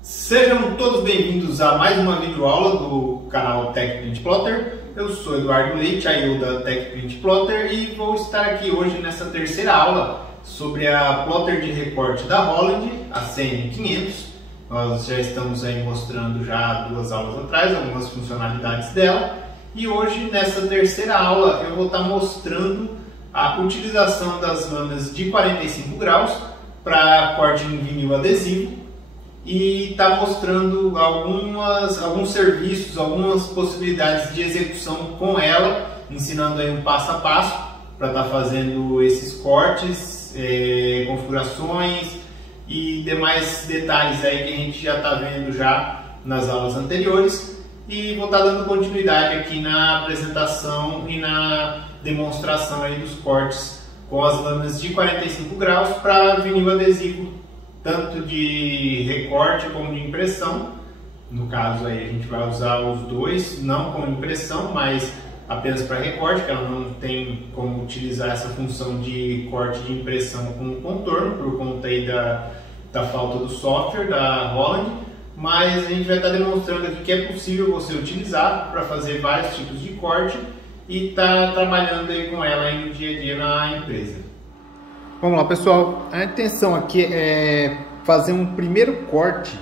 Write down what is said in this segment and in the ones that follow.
Sejam todos bem-vindos a mais uma videoaula do canal TechPrint Plotter. Eu sou Eduardo Leite, IO da TechPrint Plotter, e vou estar aqui hoje nessa terceira aula sobre a plotter de recorte da Holland, a CN500. Nós já estamos aí mostrando já 2 aulas atrás algumas funcionalidades dela, e hoje nessa terceira aula eu vou estar mostrando a utilização das lâminas de 45 graus para corte em vinil adesivo e está mostrando alguns serviços, algumas possibilidades de execução com ela, ensinando aí um passo a passo para estar fazendo esses cortes, configurações e demais detalhes aí que a gente já está vendo já nas aulas anteriores. E vou estar dando continuidade aqui na apresentação e na demonstração aí dos cortes com as lâminas de 45 graus para vinil adesivo, tanto de recorte como de impressão. No caso aí a gente vai usar os dois, não com impressão, mas apenas para recorte, que ela não tem como utilizar essa função de corte de impressão com contorno, por conta aí da falta do software da Holland. Mas a gente vai estar demonstrando aqui que é possível você utilizar para fazer vários tipos de corte e tá trabalhando aí com ela aí no dia a dia na empresa. Vamos lá, pessoal, a intenção aqui é fazer um primeiro corte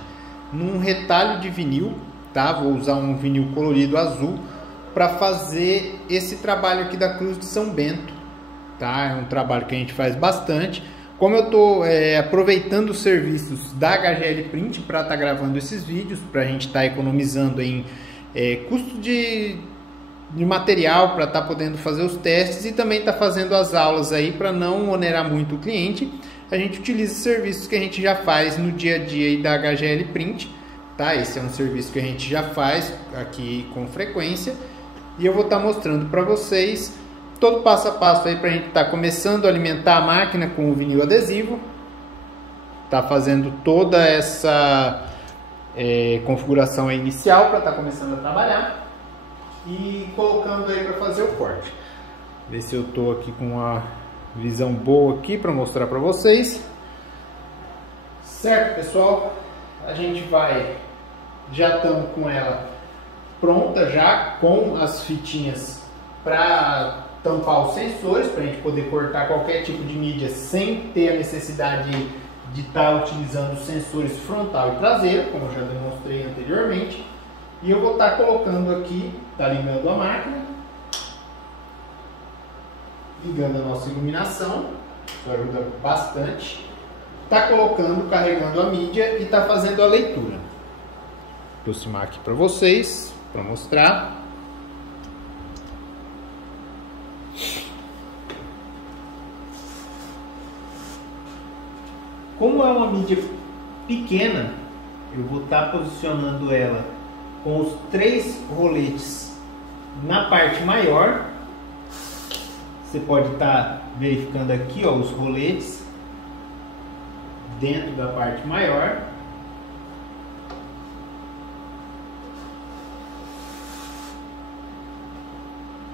num retalho de vinil, tá? Vou usar um vinil colorido azul para fazer esse trabalho aqui da Cruz de São Bento, tá? É um trabalho que a gente faz bastante. Como eu estou aproveitando os serviços da HGL Print para estar gravando esses vídeos, para a gente estar economizando em custo de material, para estar podendo fazer os testes e também estar fazendo as aulas aí para não onerar muito o cliente, a gente utiliza os serviços que a gente já faz no dia a dia aí da HGL Print, tá? Esse é um serviço que a gente já faz aqui com frequência e eu vou estar mostrando para vocês todo passo a passo aí para a gente estar começando a alimentar a máquina com o vinil adesivo, tá fazendo toda essa configuração aí inicial para estar começando a trabalhar e colocando aí para fazer o corte. Ver se eu tô aqui com uma visão boa aqui para mostrar para vocês. Certo, pessoal? A gente já estamos com ela pronta já com as fitinhas para tampar os sensores, para a gente poder cortar qualquer tipo de mídia sem ter a necessidade de estar utilizando os sensores frontal e traseiro, como eu já demonstrei anteriormente. E eu vou estar colocando aqui, tá ligando a máquina, ligando a nossa iluminação, isso ajuda bastante. Tá colocando, carregando a mídia e tá fazendo a leitura. Vou aproximar aqui para vocês, para mostrar. Como é uma mídia pequena, eu vou estar posicionando ela com os 3 roletes na parte maior. Você pode estar verificando aqui, ó, os roletes dentro da parte maior.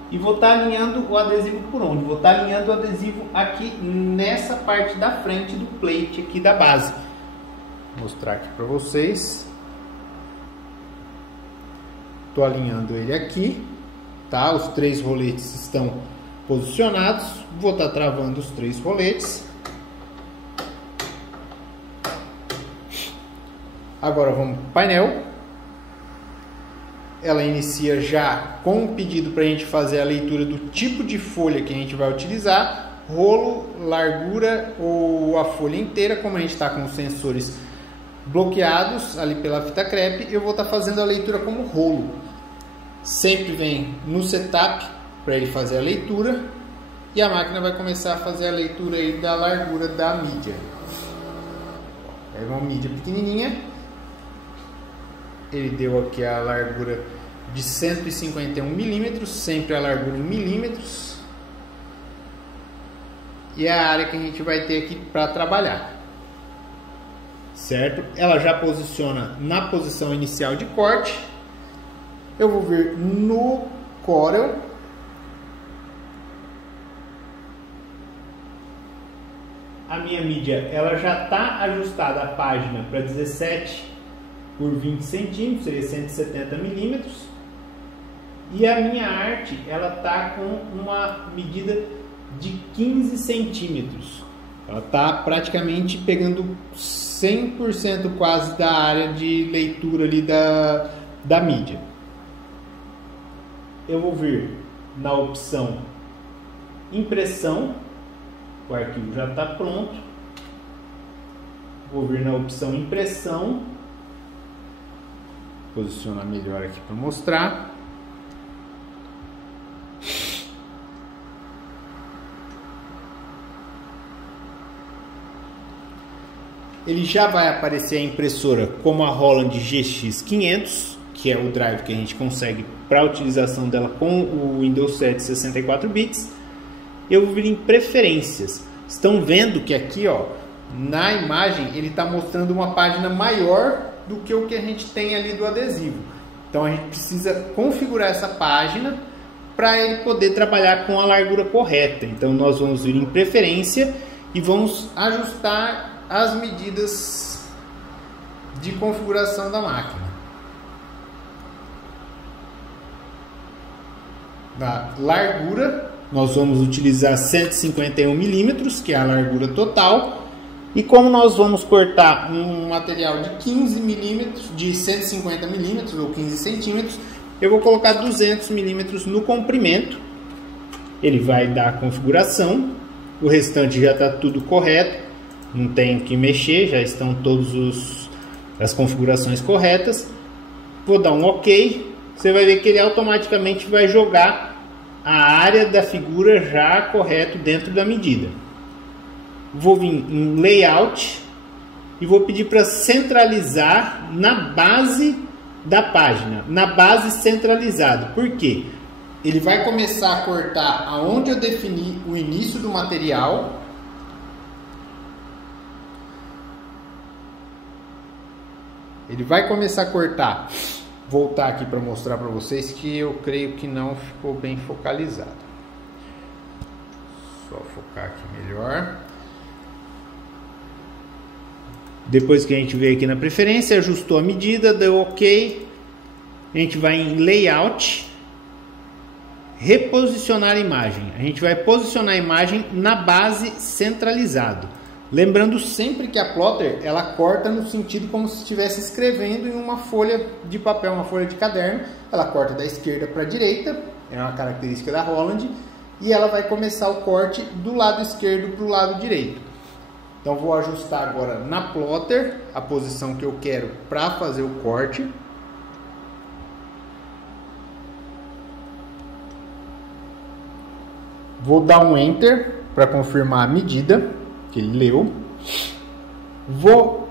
E vou estar alinhando o adesivo por onde? Vou estar alinhando o adesivo aqui nessa parte da frente do plate aqui da base. Vou mostrar aqui para vocês. Estou alinhando ele aqui, tá? Os 3 roletes estão posicionados. Vou estar travando os 3 roletes. Agora vamos para o painel. Ela inicia já com um pedido para a gente fazer a leitura do tipo de folha que a gente vai utilizar, rolo, largura ou a folha inteira. Como a gente está com os sensores bloqueados ali pela fita crepe, eu vou estar fazendo a leitura como rolo. Sempre vem no setup para ele fazer a leitura e a máquina vai começar a fazer a leitura aí da largura da mídia. É uma mídia pequenininha. Ele deu aqui a largura de 151 milímetros, sempre a largura em milímetros. E é a área que a gente vai ter aqui para trabalhar. Certo? Ela já posiciona na posição inicial de corte. Eu vou vir no Corel. A minha mídia ela já está ajustada a página para 17 por 20 centímetros, seria 170 milímetros. E a minha arte, ela tá com uma medida de 15 centímetros. Ela tá praticamente pegando 100% quase da área de leitura ali da mídia. Eu vou vir na opção impressão, o arquivo já está pronto. Vou vir na opção impressão, posicionar melhor aqui para mostrar. Ele já vai aparecer a impressora como a Roland GX500, que é o drive que a gente consegue para a utilização dela com o Windows 7 64 bits. Eu vou vir em preferências. Estão vendo que aqui, ó, na imagem ele está mostrando uma página maior do que o que a gente tem ali do adesivo. Então a gente precisa configurar essa página para ele poder trabalhar com a largura correta. Então nós vamos vir em preferência e vamos ajustar as medidas de configuração da máquina. Da largura, nós vamos utilizar 151 milímetros, que é a largura total. E como nós vamos cortar um material de 15 milímetros, de 150 milímetros ou 15 centímetros, eu vou colocar 200 milímetros no comprimento. Ele vai dar a configuração. O restante já está tudo correto. Não tem que mexer, já estão todas as configurações corretas. Vou dar um OK. Você vai ver que ele automaticamente vai jogar a área da figura já correto dentro da medida. Vou vir em Layout e vou pedir para centralizar na base da página, na base centralizada. Por quê? Ele vai começar a cortar aonde eu defini o início do material. Ele vai começar a cortar. Voltar aqui para mostrar para vocês que eu creio que não ficou bem focalizado. Só focar aqui melhor. Depois que a gente veio aqui na preferência, ajustou a medida, deu OK. A gente vai em Layout, reposicionar a imagem. A gente vai posicionar a imagem na base centralizado. Lembrando sempre que a plotter ela corta no sentido como se estivesse escrevendo em uma folha de papel, uma folha de caderno. Ela corta da esquerda para a direita, é uma característica da Roland, e ela vai começar o corte do lado esquerdo para o lado direito. Então vou ajustar agora na plotter a posição que eu quero para fazer o corte. Vou dar um Enter para confirmar a medida que ele leu. Vou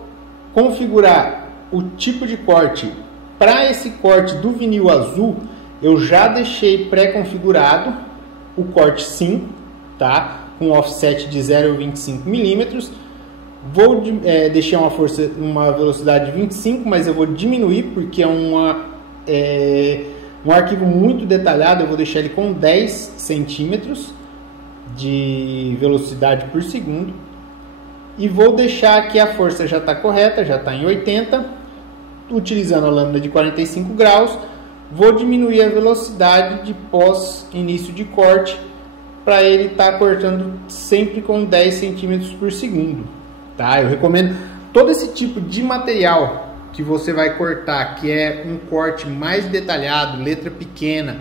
configurar o tipo de corte. Para esse corte do vinil azul, eu já deixei pré-configurado o corte 5, tá? Com offset de 0,25 milímetros. Vou deixar uma velocidade de 25, mas eu vou diminuir porque é um arquivo muito detalhado. Eu vou deixar ele com 10 centímetros de velocidade por segundo. E vou deixar que a força já está correta, já está em 80, utilizando a lâmina de 45 graus. Vou diminuir a velocidade de pós-início de corte para ele estar cortando sempre com 10 centímetros por segundo. Tá? Eu recomendo todo esse tipo de material que você vai cortar, que é um corte mais detalhado, letra pequena,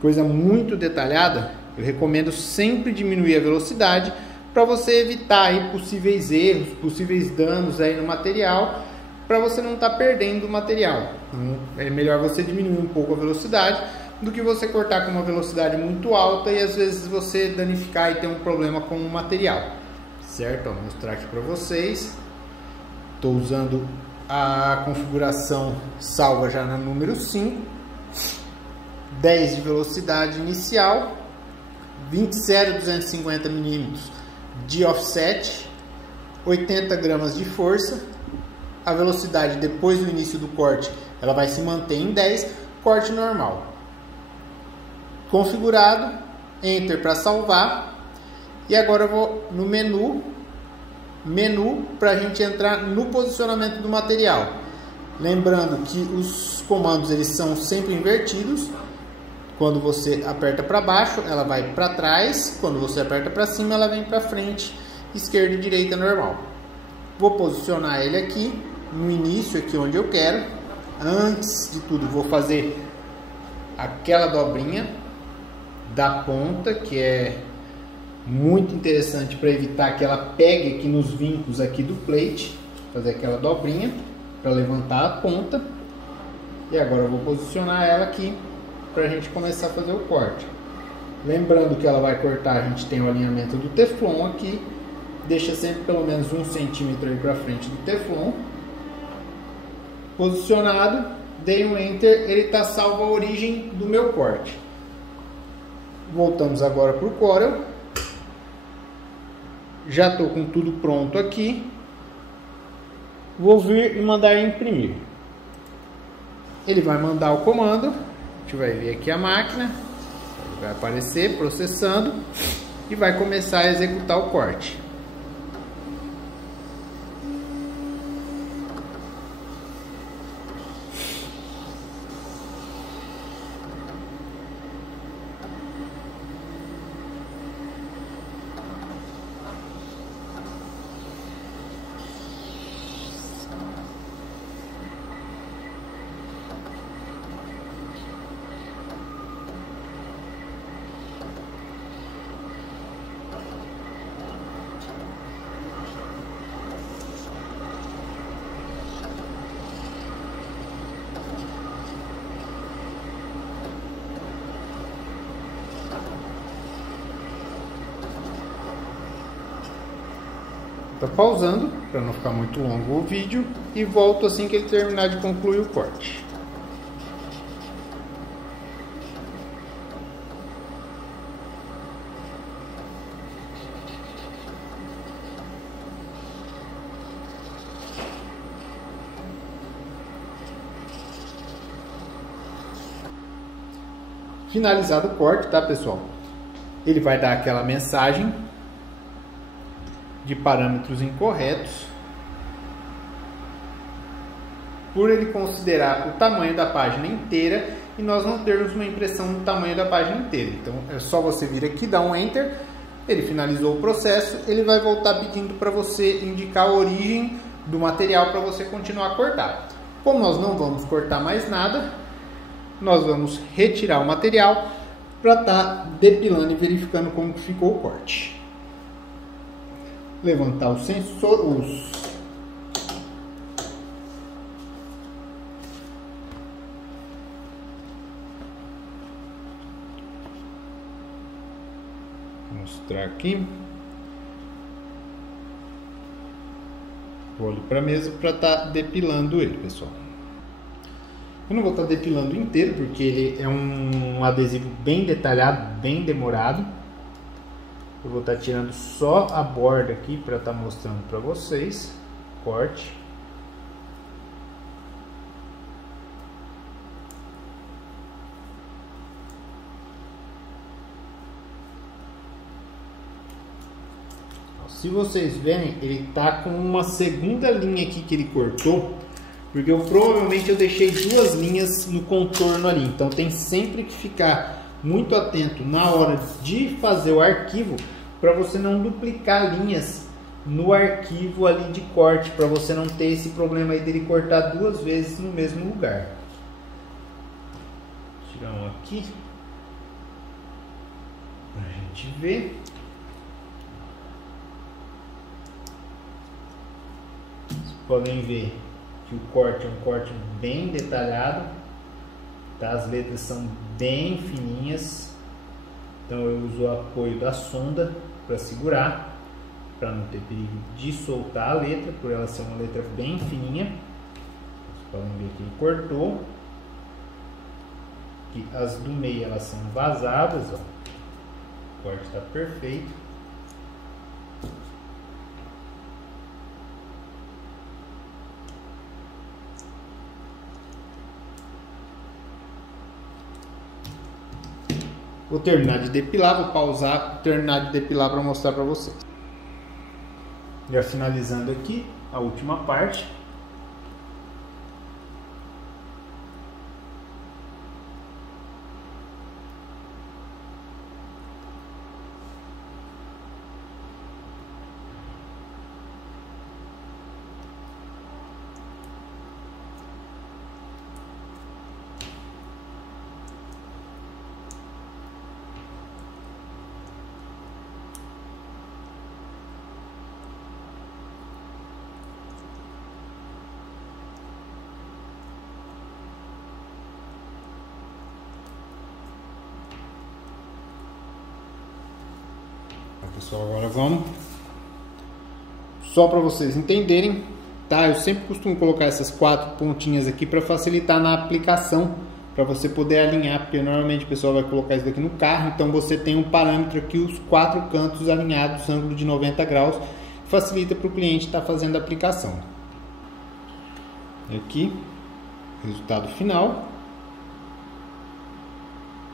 coisa muito detalhada. Eu recomendo sempre diminuir a velocidade para você evitar aí possíveis erros, possíveis danos aí no material, para você não estar perdendo o material. Então, é melhor você diminuir um pouco a velocidade do que você cortar com uma velocidade muito alta e às vezes você danificar e ter um problema com o material. Certo? Vou mostrar aqui para vocês. Estou usando a configuração salva já na número 5. 10 de velocidade inicial, 250 milímetros de offset, 80 gramas de força. A velocidade depois do início do corte ela vai se manter em 10, corte normal. Configurado, Enter para salvar. E agora eu vou no menu para a gente entrar no posicionamento do material. Lembrando que os comandos eles são sempre invertidos. Quando você aperta para baixo, ela vai para trás. Quando você aperta para cima, ela vem para frente, esquerda e direita normal. Vou posicionar ele aqui no início, aqui onde eu quero. Antes de tudo, vou fazer aquela dobrinha da ponta, que é muito interessante para evitar que ela pegue aqui nos vincos aqui do plate. Fazer aquela dobrinha para levantar a ponta. E agora eu vou posicionar ela aqui para a gente começar a fazer o corte. Lembrando que ela vai cortar, a gente tem o alinhamento do Teflon aqui. Deixa sempre pelo menos 1 centímetro aí para frente do Teflon. Posicionado, dei um Enter, ele está salvo a origem do meu corte. Voltamos agora para o Corel. Já estou com tudo pronto aqui. Vou vir e mandar imprimir. Ele vai mandar o comando. A gente vai ver aqui a máquina. Vai aparecer processando e vai começar a executar o corte. Tá pausando para não ficar muito longo o vídeo e volto assim que ele terminar de concluir o corte. Finalizado o corte, tá, pessoal? Ele vai dar aquela mensagem de parâmetros incorretos por ele considerar o tamanho da página inteira e nós não termos uma impressão do tamanho da página inteira. Então é só você vir aqui, dar um Enter, ele finalizou o processo, ele vai voltar pedindo para você indicar a origem do material para você continuar a cortar. Como nós não vamos cortar mais nada, nós vamos retirar o material para estar depilando e verificando como ficou o corte. Levantar o sensor, mostrar aqui, vou ali para a mesa para estar depilando ele, pessoal. Eu não vou estar depilando inteiro porque ele é um adesivo bem detalhado, bem demorado. Eu vou estar tirando só a borda aqui para estar mostrando para vocês. Corte. Se vocês verem, ele tá com uma segunda linha aqui que ele cortou, porque provavelmente eu deixei 2 linhas no contorno ali. Então tem sempre que ficar muito atento na hora de fazer o arquivo para você não duplicar linhas no arquivo ali de corte, para você não ter esse problema aí dele cortar 2 vezes no mesmo lugar. Vou tirar um aqui para a gente ver. Vocês podem ver que o corte é um corte bem detalhado. As letras são bem fininhas, então eu uso o apoio da sonda para segurar, para não ter perigo de soltar a letra, por ela ser uma letra bem fininha. Vocês podem ver que ele cortou, que as do meio elas são vazadas, ó. O corte está perfeito. Vou terminar de depilar, vou pausar, terminar de depilar para mostrar para vocês. Já finalizando aqui a última parte. pessoal, agora vamos, só para vocês entenderem, tá? Eu sempre costumo colocar essas 4 pontinhas aqui para facilitar na aplicação, para você poder alinhar, porque normalmente o pessoal vai colocar isso daqui no carro, então você tem um parâmetro aqui, os 4 cantos alinhados, ângulo de 90 graus, facilita para o cliente estar fazendo a aplicação. Aqui, resultado final,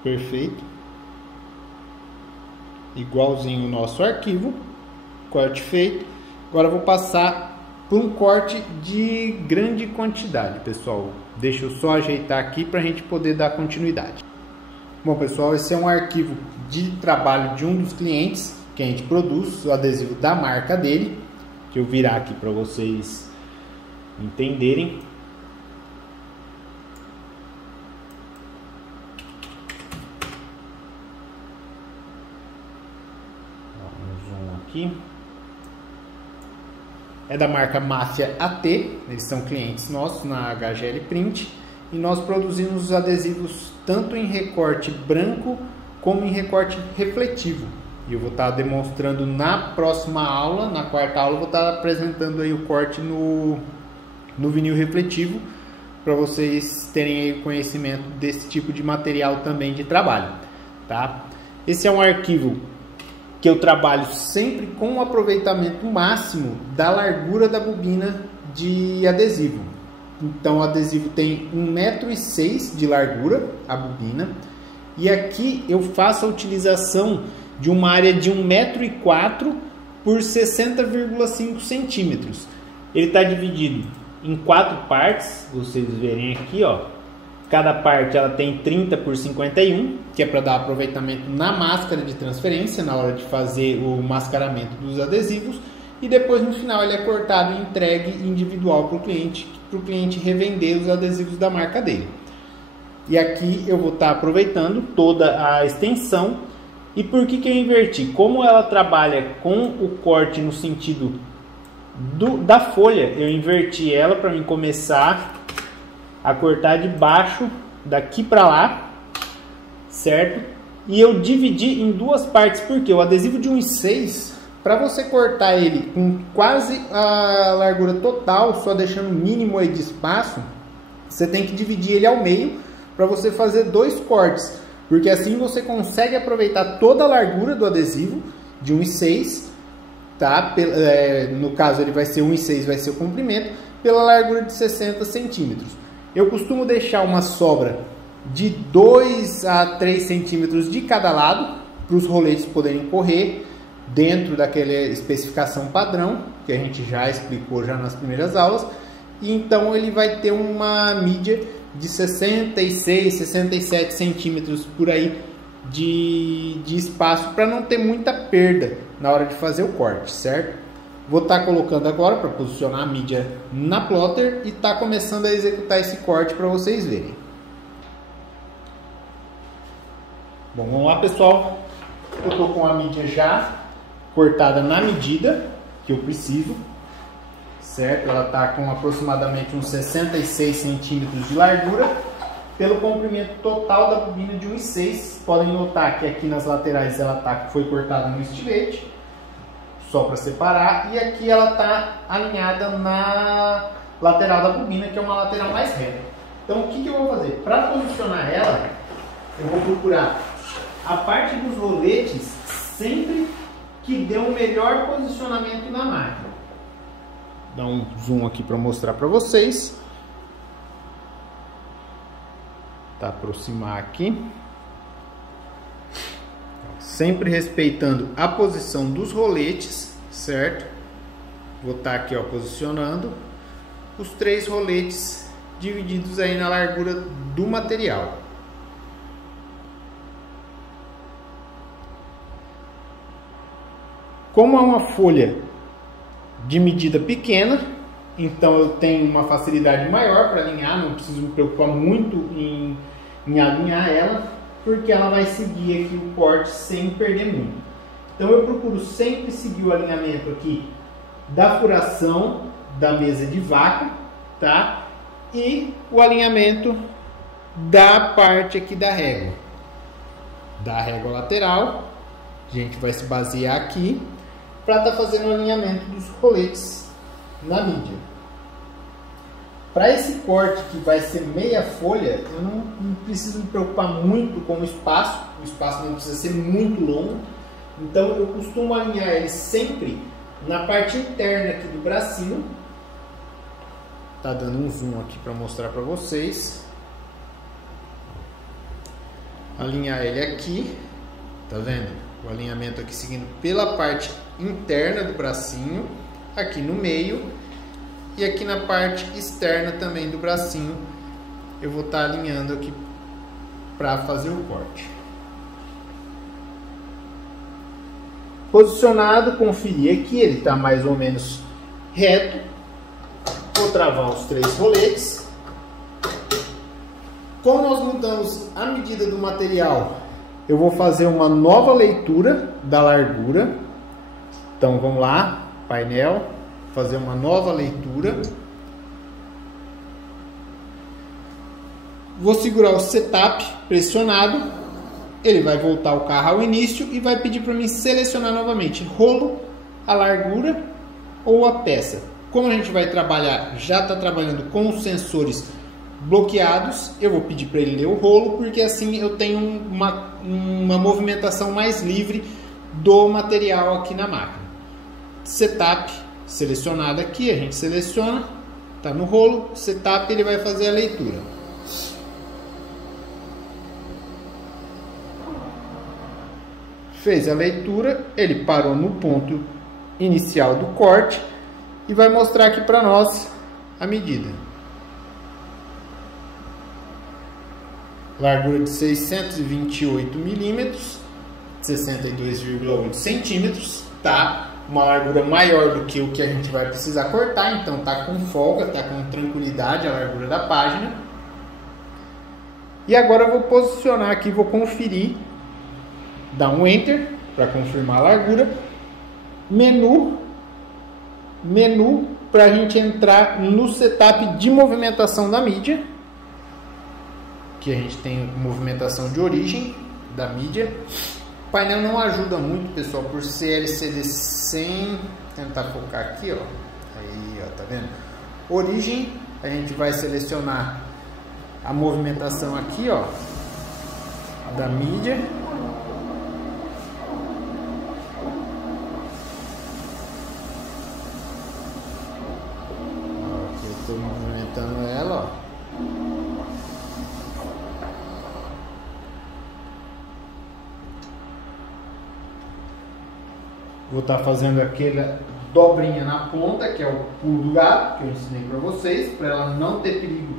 perfeito, igualzinho o nosso arquivo, corte feito. Agora eu vou passar por um corte de grande quantidade, pessoal. Deixa eu só ajeitar aqui para a gente poder dar continuidade. Bom, pessoal, esse é um arquivo de trabalho de um dos clientes que a gente produz, o adesivo da marca dele, que eu virar aqui para vocês entenderem. Aqui é da marca Máfia AT, eles são clientes nossos na HGL Print e nós produzimos os adesivos tanto em recorte branco como em recorte refletivo. E eu vou estar demonstrando na próxima aula, na quarta aula, eu vou estar apresentando aí o corte no vinil refletivo para vocês terem aí conhecimento desse tipo de material também de trabalho, tá? Esse é um arquivo que eu trabalho sempre com o aproveitamento máximo da largura da bobina de adesivo. Então o adesivo tem 1,6 m de largura, a bobina, e aqui eu faço a utilização de uma área de 1,4 m por 60,5 centímetros. Ele está dividido em 4 partes, vocês verem aqui, ó. Cada parte ela tem 30 por 51, que é para dar aproveitamento na máscara de transferência, na hora de fazer o mascaramento dos adesivos. E depois no final ele é cortado e entregue individual para o cliente revender os adesivos da marca dele. E aqui eu vou estar aproveitando toda a extensão. E por que eu inverti? Como ela trabalha com o corte no sentido da folha, eu inverti ela para mim começar a cortar de baixo daqui para lá, certo? E eu dividi em 2 partes, porque o adesivo de 1,6, para você cortar ele com quase a largura total, só deixando o mínimo aí de espaço, você tem que dividir ele ao meio para você fazer 2 cortes, porque assim você consegue aproveitar toda a largura do adesivo de 1,6, tá? No caso ele vai ser 1,6, vai ser o comprimento, pela largura de 60 centímetros. Eu costumo deixar uma sobra de 2 a 3 centímetros de cada lado, para os roletes poderem correr dentro daquela especificação padrão, que a gente já explicou já nas primeiras aulas. E então ele vai ter uma mídia de 66, 67 centímetros por aí de espaço, para não ter muita perda na hora de fazer o corte, certo? Vou estar colocando agora para posicionar a mídia na plotter e tá começando a executar esse corte para vocês verem. Bom, vamos lá, pessoal. Eu estou com a mídia já cortada na medida que eu preciso, certo? Ela está com aproximadamente uns 66 centímetros de largura pelo comprimento total da bobina de 1,6. Podem notar que aqui nas laterais ela foi cortada no estilete, só para separar, e aqui ela está alinhada na lateral da bobina, que é uma lateral mais reta. Então o que eu vou fazer? Para posicionar ela, eu vou procurar a parte dos roletes sempre que dê um melhor posicionamento na máquina. Dá um zoom aqui para mostrar para vocês. Tá, aproximar aqui. Sempre respeitando a posição dos roletes, certo? Vou estar aqui, ó, posicionando os 3 roletes divididos aí na largura do material. Como é uma folha de medida pequena, então eu tenho uma facilidade maior para alinhar, não preciso me preocupar muito em alinhar ela, porque ela vai seguir aqui o corte sem perder muito. Então eu procuro sempre seguir o alinhamento aqui da furação da mesa de vácuo, tá? E o alinhamento da parte aqui da régua lateral A gente vai se basear aqui para estar fazendo o alinhamento dos roletes na mídia. Para esse corte que vai ser meia folha, eu não preciso me preocupar muito com o espaço não precisa ser muito longo, então eu costumo alinhar ele sempre na parte interna aqui do bracinho. Tá dando um zoom aqui para mostrar para vocês. Alinhar ele aqui, tá vendo? O alinhamento aqui seguindo pela parte interna do bracinho, aqui no meio e aqui na parte externa também do bracinho. Eu vou estar alinhando aqui para fazer o corte. Posicionado, conferir aqui, ele está mais ou menos reto. Vou travar os 3 roletes. Como nós mudamos a medida do material, eu vou fazer uma nova leitura da largura. Então vamos lá, painel, fazer uma nova leitura. Vou segurar o setup pressionado. Ele vai voltar o carro ao início e vai pedir para mim selecionar novamente rolo, a largura ou a peça. Como a gente vai trabalhar, já está trabalhando com os sensores bloqueados, eu vou pedir para ele ler o rolo, porque assim eu tenho uma movimentação mais livre do material aqui na máquina. Setup selecionado aqui, a gente seleciona, está no rolo, setup, ele vai fazer a leitura. Fez a leitura, ele parou no ponto inicial do corte e vai mostrar aqui para nós a medida. Largura de 628 milímetros, 62,8 centímetros, tá? Uma largura maior do que o que a gente vai precisar cortar, então tá com folga, tá com tranquilidade a largura da página. E agora eu vou posicionar aqui, vou conferir. Dá um Enter para confirmar a largura. Menu para a gente entrar no setup de movimentação da mídia. Que a gente tem movimentação de origem da mídia. O painel não ajuda muito, pessoal, por ser LCD sem... Tentar focar aqui, ó. Aí, ó, tá vendo? Origem, a gente vai selecionar a movimentação aqui, ó, da mídia. Estou movimentando ela, ó. Vou estar fazendo aquela dobrinha na ponta, que é o pulo do gato, que eu ensinei para vocês, para ela não ter perigo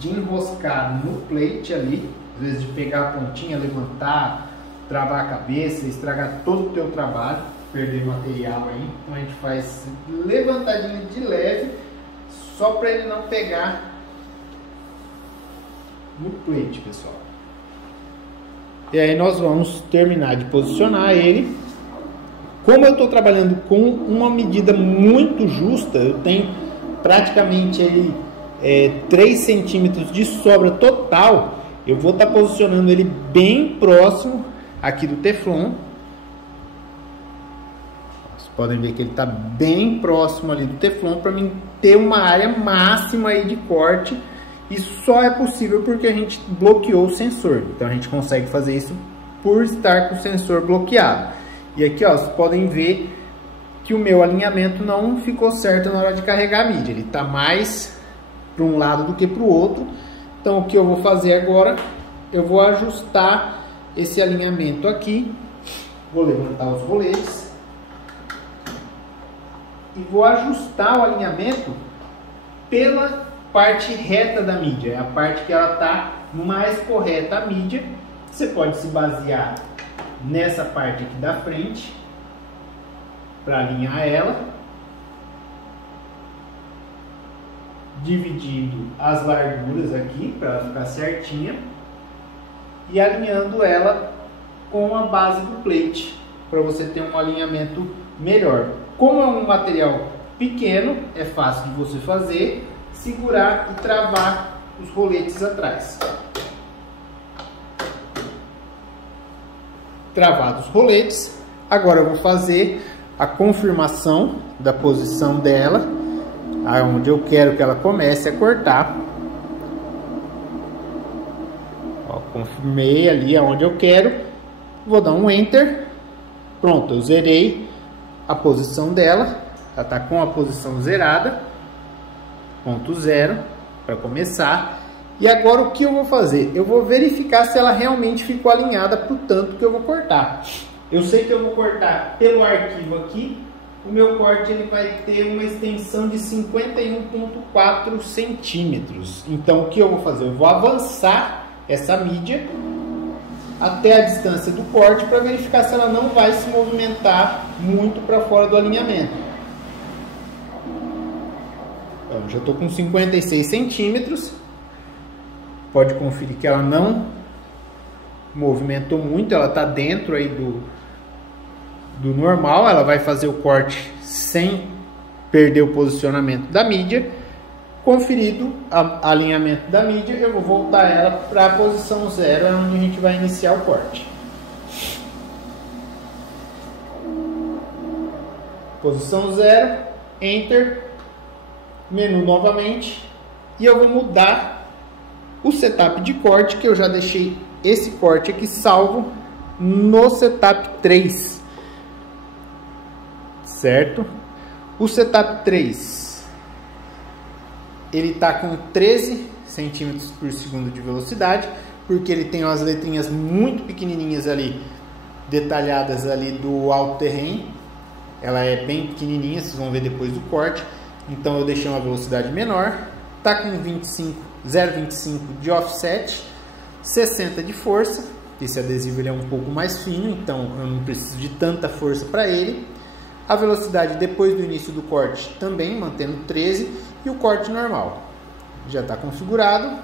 de enroscar no plate ali, às vezes de pegar a pontinha, levantar, travar a cabeça, estragar todo o teu trabalho, perder material aí. Então a gente faz levantadinha de leve, só para ele não pegar no plate, pessoal. E aí nós vamos terminar de posicionar ele. Como eu estou trabalhando com uma medida muito justa, eu tenho praticamente aí 3 centímetros de sobra total, eu vou estar posicionando ele bem próximo aqui do Teflon. Vocês podem ver que ele está bem próximo ali do Teflon para mim ter uma área máxima aí de corte. Isso só é possível porque a gente bloqueou o sensor. Então a gente consegue fazer isso por estar com o sensor bloqueado. E aqui, ó, vocês podem ver que o meu alinhamento não ficou certo na hora de carregar a mídia. Ele está mais para um lado do que para o outro. Então o que eu vou fazer agora, eu vou ajustar esse alinhamento aqui. Vou levantar os roletes e vou ajustar o alinhamento pela parte reta da mídia, é a parte que ela está mais correta a mídia. Você pode se basear nessa parte aqui da frente para alinhar ela, dividindo as larguras aqui para ela ficar certinha e alinhando ela com a base do plate para você ter um alinhamento melhor. Como é um material pequeno, é fácil de você fazer, segurar e travar os roletes atrás. Travados os roletes, Agora eu vou fazer a confirmação da posição dela, aonde eu quero que ela comece a cortar. Ó, confirmei ali aonde eu quero, vou dar um Enter. Pronto, eu zerei a posição dela, ela está com a posição zerada, ponto zero para começar. E agora o que eu vou fazer? Eu vou verificar se ela realmente ficou alinhada para o tanto que eu vou cortar. Eu sei que eu vou cortar pelo arquivo aqui, o meu corte ele vai ter uma extensão de 51,4 centímetros. Então o que eu vou fazer? Eu vou avançar essa mídia até a distância do corte para verificar se ela não vai se movimentar muito para fora do alinhamento. Eu já estou com 56 centímetros. Pode conferir que ela não movimentou muito, ela está dentro aí do normal. Ela vai fazer o corte sem perder o posicionamento da mídia. Conferido o alinhamento da mídia, eu vou voltar ela para a posição zero, onde a gente vai iniciar o corte. Posição zero, Enter, menu novamente, e eu vou mudar o setup de corte, que eu já deixei esse corte aqui salvo no setup 3, certo? O setup 3 ele está com 13 centímetros por segundo de velocidade, porque ele tem umas letrinhas muito pequenininhas ali, detalhadas ali do alto terreno. Ela é bem pequenininha, vocês vão ver depois do corte. Então eu deixei uma velocidade menor. Está com 0,25 de offset, 60 de força. Esse adesivo ele é um pouco mais fino, então eu não preciso de tanta força para ele. A velocidade depois do início do corte também mantendo 13, e o corte normal já está configurado.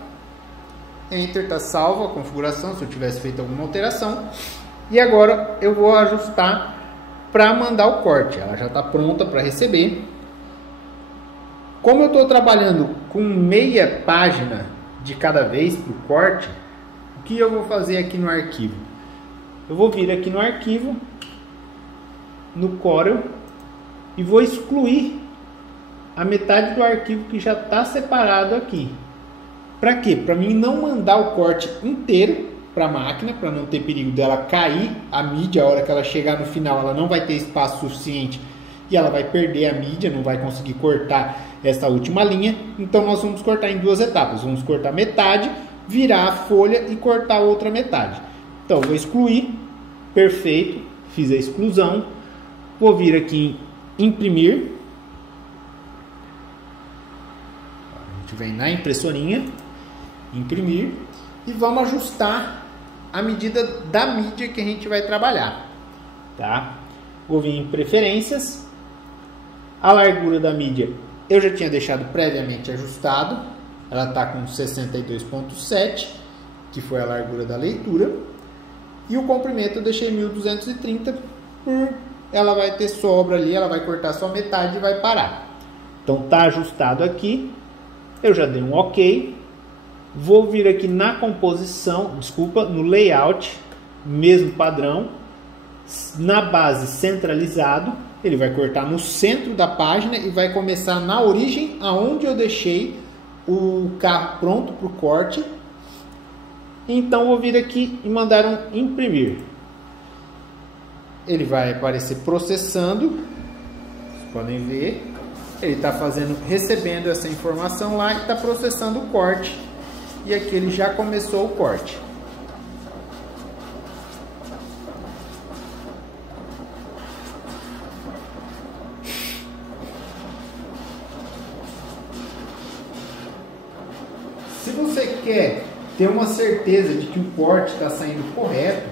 Enter, está salvo a configuração, se eu tivesse feito alguma alteração. E agora eu vou ajustar para mandar o corte. Ela já está pronta para receber. Como eu estou trabalhando com meia página de cada vez para o corte, o que eu vou fazer aqui no arquivo? Eu vou vir aqui no arquivo, no Corel, e vou excluir a metade do arquivo que já está separado aqui. Para quê? Para mim não mandar o corte inteiro para a máquina, para não ter perigo dela cair a mídia. A hora que ela chegar no final, ela não vai ter espaço suficiente e ela vai perder a mídia, não vai conseguir cortar essa última linha. Então nós vamos cortar em duas etapas. Vamos cortar metade, virar a folha e cortar a outra metade. Então eu vou excluir, perfeito, fiz a exclusão. Vou vir aqui em imprimir. A gente vem na impressorinha, imprimir, e vamos ajustar a medida da mídia que a gente vai trabalhar, tá? Vou vir em preferências. A largura da mídia eu já tinha deixado previamente ajustado. Ela está com 62,7, que foi a largura da leitura. E o comprimento eu deixei 1230, ela vai ter sobra ali, ela vai cortar só metade e vai parar. Então tá ajustado aqui. Eu já dei um OK. Vou vir aqui na composição, no layout, mesmo padrão, na base centralizado. Ele vai cortar no centro da página e vai começar na origem, aonde eu deixei o carro pronto para o corte. Então vou vir aqui e mandar um imprimir. Ele vai aparecer processando, vocês podem ver. Ele está recebendo essa informação lá e está processando o corte. E aqui ele já começou o corte. Se você quer ter uma certeza de que o corte está saindo correto,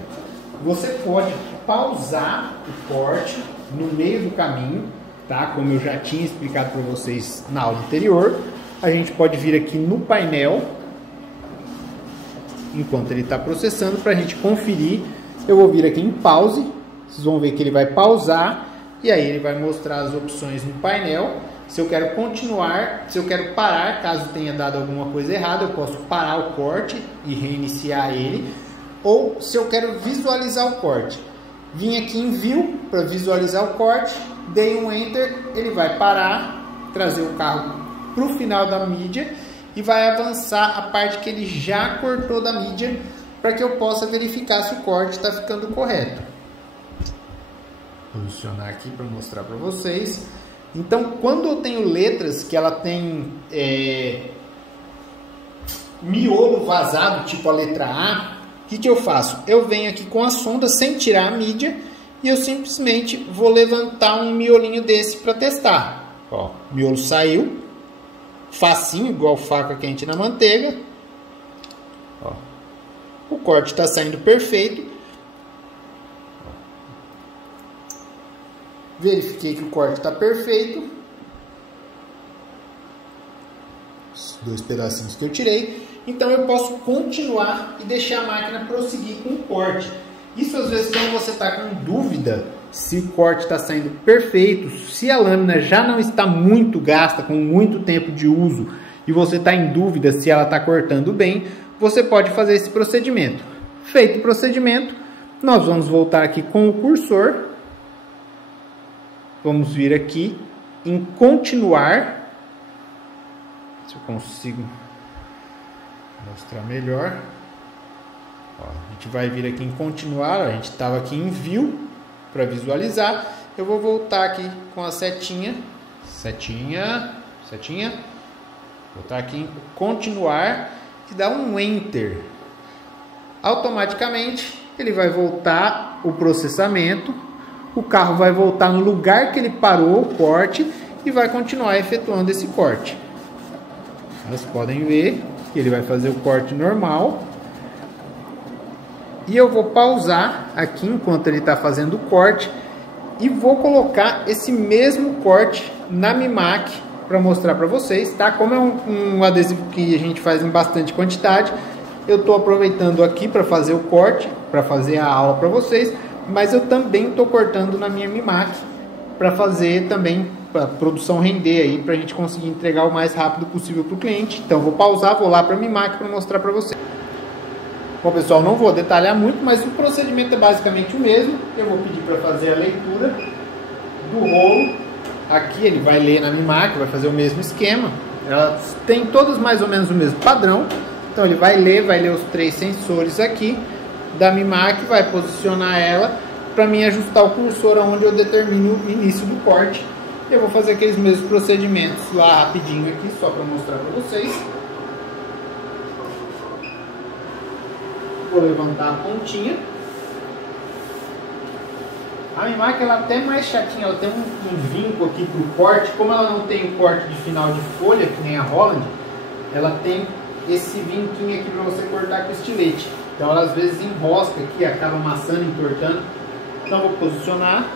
você pode pausar o corte no meio do caminho, tá? Como eu já tinha explicado para vocês na aula anterior. A gente pode vir aqui no painel, enquanto ele está processando, para a gente conferir. Eu vou vir aqui em pause, vocês vão ver que ele vai pausar, e aí ele vai mostrar as opções no painel. Se eu quero continuar, se eu quero parar, caso tenha dado alguma coisa errada, eu posso parar o corte e reiniciar ele. Ou se eu quero visualizar o corte, Vim aqui em View para visualizar o corte, dei um Enter, ele vai parar, trazer o carro para o final da mídia e vai avançar a parte que ele já cortou da mídia para que eu possa verificar se o corte está ficando correto. Vou posicionar aqui para mostrar para vocês. Então, quando eu tenho letras que ela tem miolo vazado, tipo a letra A, o que eu faço? Eu venho aqui com a sonda sem tirar a mídia e eu simplesmente vou levantar um miolinho desse para testar. Ó, o miolo saiu, facinho, igual faca quente na manteiga. Ó, o corte está saindo perfeito. Verifiquei que o corte está perfeito. Os 2 pedacinhos que eu tirei. Então eu posso continuar e deixar a máquina prosseguir com o corte. Isso às vezes quando você está com dúvida se o corte está saindo perfeito, se a lâmina já não está muito gasta, com muito tempo de uso, e você está em dúvida se ela está cortando bem, você pode fazer esse procedimento. Feito o procedimento, nós vamos voltar aqui com o cursor. Vamos vir aqui em continuar. Se eu consigo mostrar melhor. Ó, a gente vai vir aqui em continuar. A gente estava aqui em View para visualizar. Eu vou voltar aqui com a setinha. Voltar aqui em continuar e dar um Enter. Automaticamente ele vai voltar o processamento. O carro vai voltar no lugar que ele parou o corte e vai continuar efetuando esse corte. Vocês podem ver que ele vai fazer o corte normal. E eu vou pausar aqui enquanto ele está fazendo o corte e vou colocar esse mesmo corte na Mimac para mostrar para vocês, tá? Como é um adesivo que a gente faz em bastante quantidade, eu estou aproveitando aqui para fazer o corte, para fazer a aula para vocês, mas eu também estou cortando na minha Mimac para fazer também a produção render aí, para a gente conseguir entregar o mais rápido possível para o cliente. Então vou pausar, vou lá para a Mimac para mostrar para vocês. Bom pessoal, não vou detalhar muito, mas o procedimento é basicamente o mesmo. Eu vou pedir para fazer a leitura do rolo. Aqui ele vai ler na Mimac, vai fazer o mesmo esquema. Elas têm todas mais ou menos o mesmo padrão. Então ele vai ler os 3 sensores aqui da Mimac, vai posicionar ela para mim ajustar o cursor aonde eu determino o início do corte. Eu vou fazer aqueles mesmos procedimentos lá rapidinho aqui, só para mostrar para vocês. Vou levantar a pontinha. A Mimac ela é até mais chatinha, ela tem um vinco aqui para o corte. Como ela não tem o corte de final de folha, que nem a Holland, ela tem esse vinquinho aqui para você cortar com estilete. Então ela às vezes enrosca aqui, acaba amassando, entortando. Então vou posicionar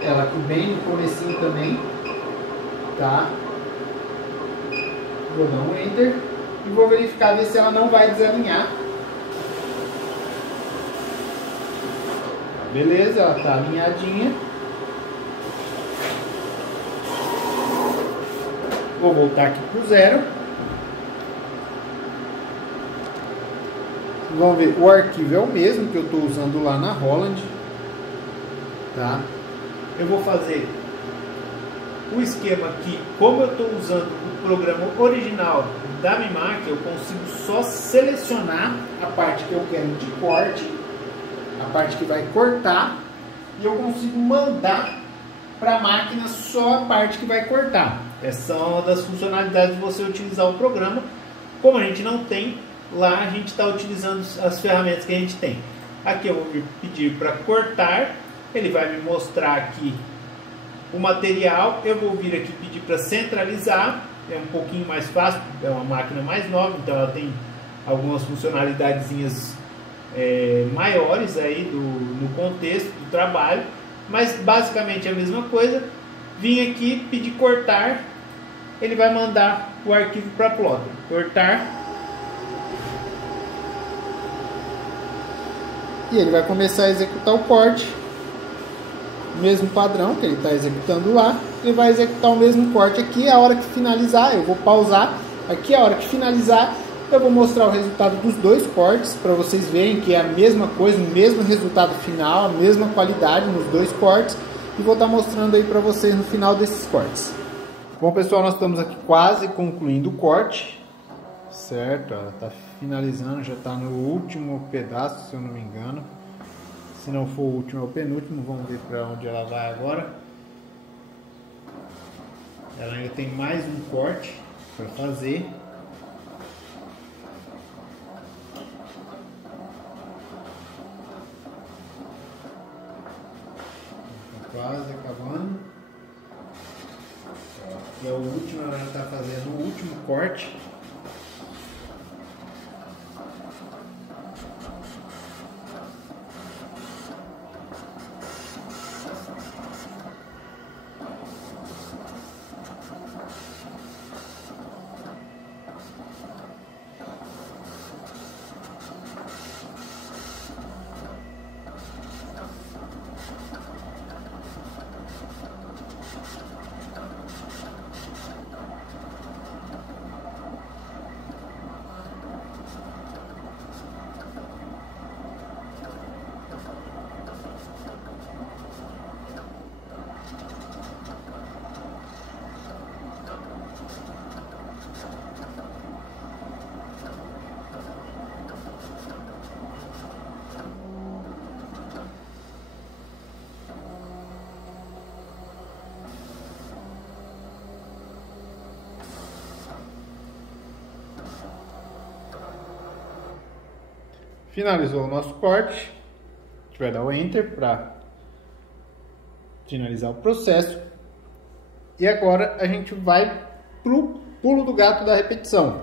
ela aqui bem no comecinho também, tá? Vou dar um Enter e vou verificar ver se ela não vai desalinhar. Beleza, ela está alinhadinha. Vou voltar aqui para o 0. Vamos ver, o arquivo é o mesmo que eu estou usando lá na Holland. Tá? Eu vou fazer o esquema aqui. Como eu estou usando o programa original da Mimac, eu consigo só selecionar a parte que eu quero de corte, a parte que vai cortar, e eu consigo mandar para a máquina só a parte que vai cortar. Essa é uma das funcionalidades de você utilizar o programa. Como a gente não tem, lá a gente está utilizando as ferramentas que a gente tem. Aqui eu vou pedir para cortar, ele vai me mostrar aqui o material. Eu vou vir aqui pedir para centralizar, é um pouquinho mais fácil, é uma máquina mais nova, então ela tem algumas funcionalidadezinhas maiores aí no contexto do trabalho, mas basicamente é a mesma coisa. Vim aqui, pedir cortar, ele vai mandar o arquivo para a plotter. Cortar. E ele vai começar a executar o corte. Mesmo padrão que ele está executando lá. Ele vai executar o mesmo corte aqui. A hora que finalizar, eu vou pausar. Aqui a hora que finalizar, Eu vou mostrar o resultado dos dois cortes para vocês verem que é a mesma coisa, o mesmo resultado final, a mesma qualidade nos dois cortes, e vou estar mostrando aí para vocês no final desses cortes. Bom, pessoal, nós estamos aqui quase concluindo o corte, certo? Ela está finalizando, já está no último pedaço, se eu não me engano. Se não for o último, é o penúltimo. Vamos ver para onde ela vai agora. Ela ainda tem mais um corte para fazer. Quase acabando. E é o último, ela já está fazendo o último corte. Finalizou o nosso corte, a gente vai dar o Enter para finalizar o processo. E agora a gente vai para o pulo do gato da repetição.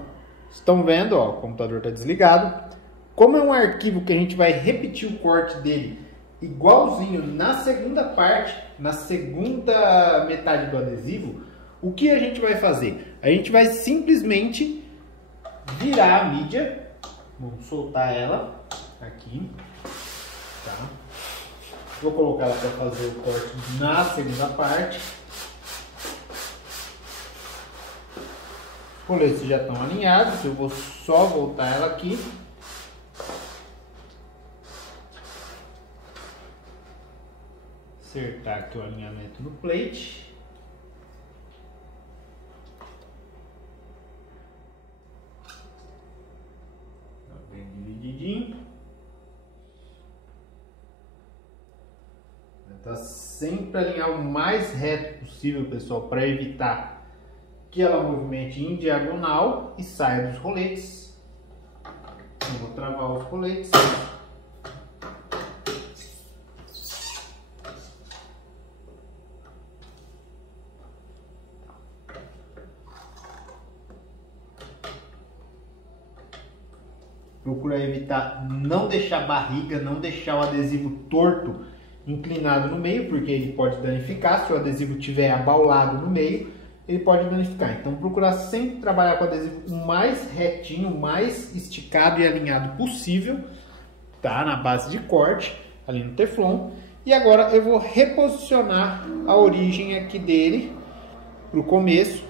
Estão vendo, ó, o computador está desligado. Como é um arquivo que a gente vai repetir o corte dele igualzinho na segunda parte, na segunda metade do adesivo, o que a gente vai fazer? A gente vai simplesmente virar a mídia. Vamos soltar ela aqui, tá? Vou colocar ela para fazer o corte na segunda parte. Os coletes já estão alinhados, eu vou só voltar ela aqui. Acertar aqui o alinhamento no plate. Bem divididinho. Tá sempre alinhar o mais reto possível, pessoal, para evitar que ela movimente em diagonal e saia dos roletes. Eu vou travar os roletes. Procura evitar não deixar barriga, não deixar o adesivo torto, inclinado no meio, porque ele pode danificar. Se o adesivo estiver abaulado no meio, ele pode danificar. Então procurar sempre trabalhar com o adesivo o mais retinho, o mais esticado e alinhado possível, tá? Na base de corte, ali no Teflon. E agora eu vou reposicionar a origem aqui dele para o começo.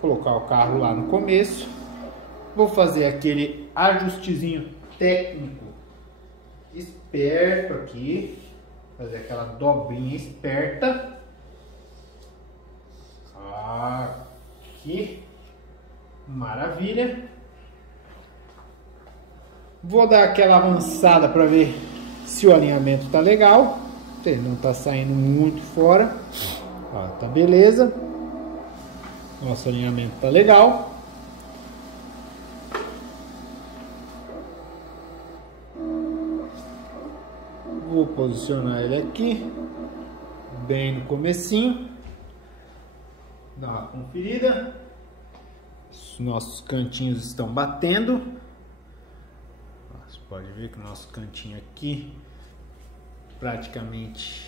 Colocar o carro lá no começo. Vou fazer aquele ajustezinho técnico esperto aqui, fazer aquela dobrinha esperta aqui, maravilha. Vou dar aquela avançada para ver se o alinhamento tá legal, se ele não tá saindo muito fora. Ó, tá beleza, nosso alinhamento tá legal. Vou posicionar ele aqui, bem no comecinho, dar uma conferida. Os nossos cantinhos estão batendo. Você pode ver que o nosso cantinho aqui praticamente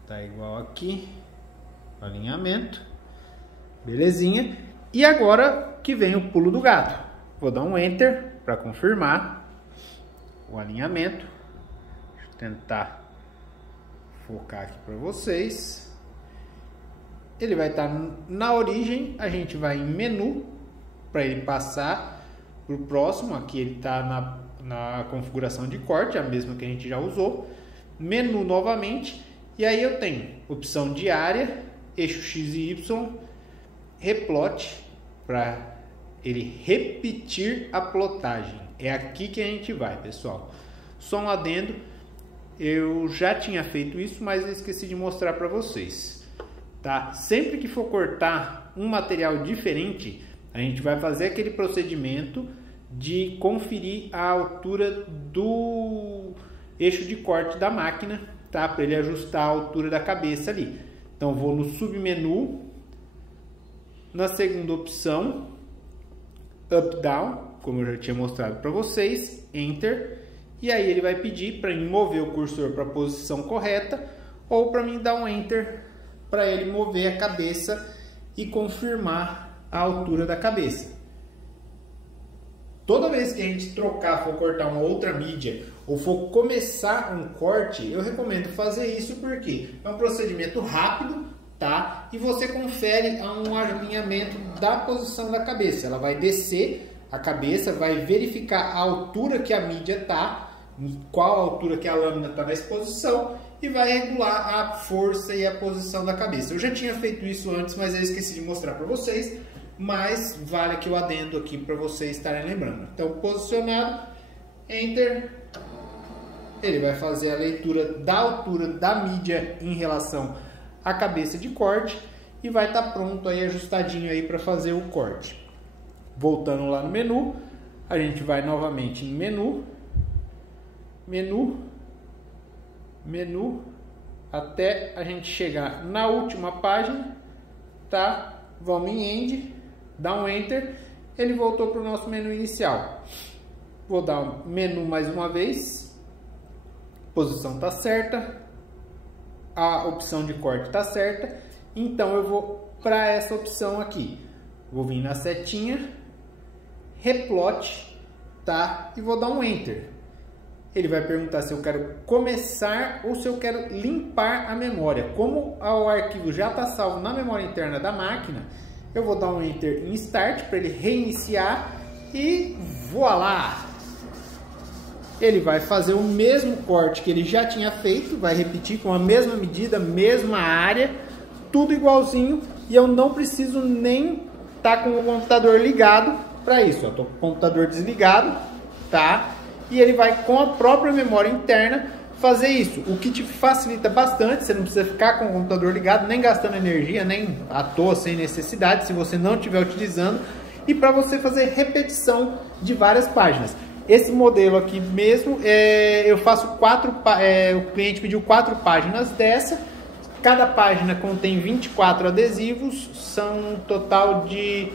está igual aqui, o alinhamento, belezinha. E agora que vem o pulo do gato, vou dar um Enter para confirmar o alinhamento. Tentar focar aqui para vocês. Ele vai estar na origem, a gente vai em menu, para ele passar para o próximo. Aqui ele está na configuração de corte, a mesma que a gente já usou. Menu novamente, e aí eu tenho opção de área, eixo X e Y, replot, para ele repetir a plotagem. É aqui que a gente vai, pessoal. Só um adendo, eu já tinha feito isso, mas eu esqueci de mostrar para vocês. Tá? Sempre que for cortar um material diferente, a gente vai fazer aquele procedimento de conferir a altura do eixo de corte da máquina, tá? Para ele ajustar a altura da cabeça ali. Então vou no submenu, na segunda opção, up down, como eu já tinha mostrado para vocês, enter, e aí ele vai pedir para mim mover o cursor para a posição correta ou para mim dar um enter para ele mover a cabeça e confirmar a altura da cabeça. Toda vez que a gente trocar, for cortar uma outra mídia ou for começar um corte, eu recomendo fazer isso porque é um procedimento rápido, tá? E você confere um alinhamento da posição da cabeça. Ela vai descer a cabeça, vai verificar a altura que a mídia tá, qual a altura que a lâmina está na exposição e vai regular a força e a posição da cabeça. Eu já tinha feito isso antes, mas eu esqueci de mostrar para vocês. Mas vale aqui o adendo aqui para vocês estarem lembrando. Então, posicionado, enter, ele vai fazer a leitura da altura da mídia em relação à cabeça de corte e vai estar pronto aí, ajustadinho aí para fazer o corte. Voltando lá no menu, a gente vai novamente em menu, menu, menu, até a gente chegar na última página, tá? Vamos em end, dá um enter, ele voltou para o nosso menu inicial. Vou dar um menu mais uma vez, posição está certa, a opção de corte está certa, então eu vou para essa opção aqui. Vou vir na setinha, replot, tá? E vou dar um enter. Ele vai perguntar se eu quero começar ou se eu quero limpar a memória. Como o arquivo já está salvo na memória interna da máquina, eu vou dar um enter em start para ele reiniciar e voilá! Ele vai fazer o mesmo corte que ele já tinha feito, vai repetir com a mesma medida, mesma área, tudo igualzinho, e eu não preciso nem estar com o computador ligado para isso. Eu estou com o computador desligado, tá? E ele vai com a própria memória interna fazer isso, o que te facilita bastante. Você não precisa ficar com o computador ligado, nem gastando energia, nem à toa, sem necessidade, se você não estiver utilizando, e para você fazer repetição de várias páginas. Esse modelo aqui mesmo, eu faço o cliente pediu 4 páginas dessa, cada página contém 24 adesivos, são um total de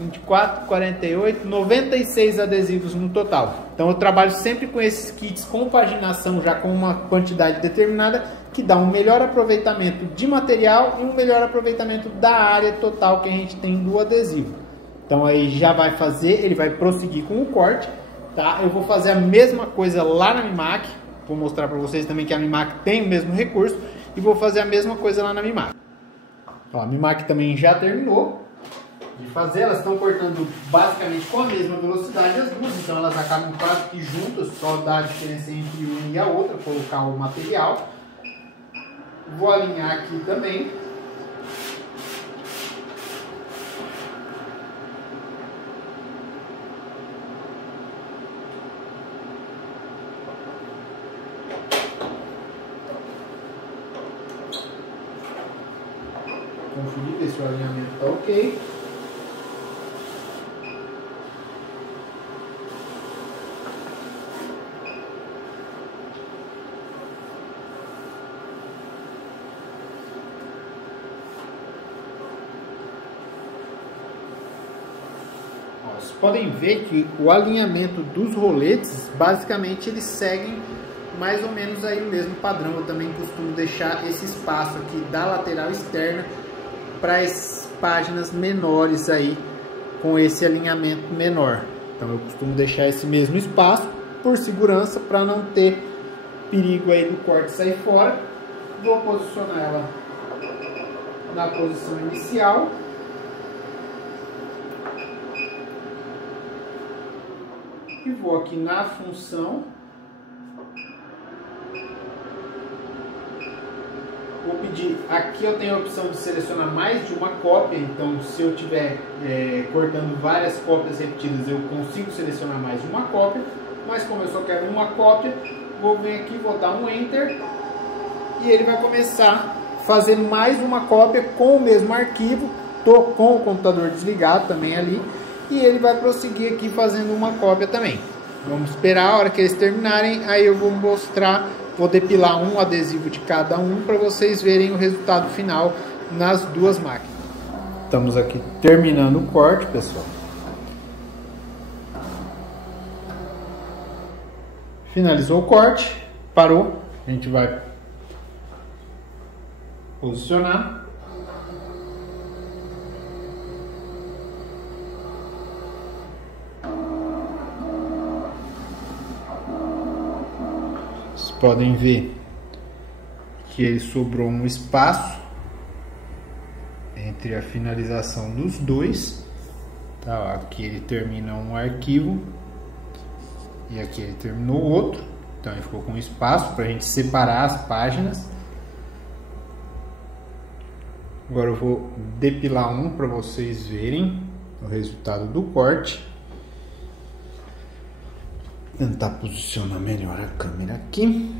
24, 48, 96 adesivos no total. Então eu trabalho sempre com esses kits com paginação já com uma quantidade determinada, que dá um melhor aproveitamento de material e um melhor aproveitamento da área total que a gente tem do adesivo. Então aí já vai fazer, ele vai prosseguir com o corte, tá? Eu vou fazer a mesma coisa lá na Mimac, vou mostrar para vocês também que a Mimac tem o mesmo recurso, e vou fazer a mesma coisa lá na Mimac. Ó, a Mimac também já terminou de fazer, elas estão cortando basicamente com a mesma velocidade as duas, então elas acabam quase que juntas, só dá a diferença entre uma e a outra, colocar o material. Vou alinhar aqui também. Conferir, ver se o alinhamento está ok. Vocês podem ver que o alinhamento dos roletes, basicamente eles seguem mais ou menos aí o mesmo padrão. Eu também costumo deixar esse espaço aqui da lateral externa para as páginas menores aí com esse alinhamento menor. Então eu costumo deixar esse mesmo espaço por segurança, para não ter perigo aí do corte sair fora. Vou posicionar ela na posição inicial. E vou aqui na função. Vou pedir, aqui eu tenho a opção de selecionar mais de uma cópia, então se eu estiver cortando várias cópias repetidas, eu consigo selecionar mais de uma cópia, mas como eu só quero uma cópia, vou vir aqui, vou dar um Enter, e ele vai começar fazendo mais uma cópia com o mesmo arquivo, estou com o computador desligado também ali, e ele vai prosseguir aqui fazendo uma cópia também. Vamos esperar a hora que eles terminarem, aí eu vou mostrar. Vou depilar um adesivo de cada um para vocês verem o resultado final nas duas máquinas. Estamos aqui terminando o corte, pessoal. Finalizou o corte, parou. A gente vai posicionar. Podem ver que ele sobrou um espaço entre a finalização dos dois, tá? Aqui ele termina um arquivo e aqui ele terminou o outro, então ele ficou com espaço para a gente separar as páginas. Agora eu vou depilar um para vocês verem o resultado do corte. Tentar posicionar melhor a câmera aqui.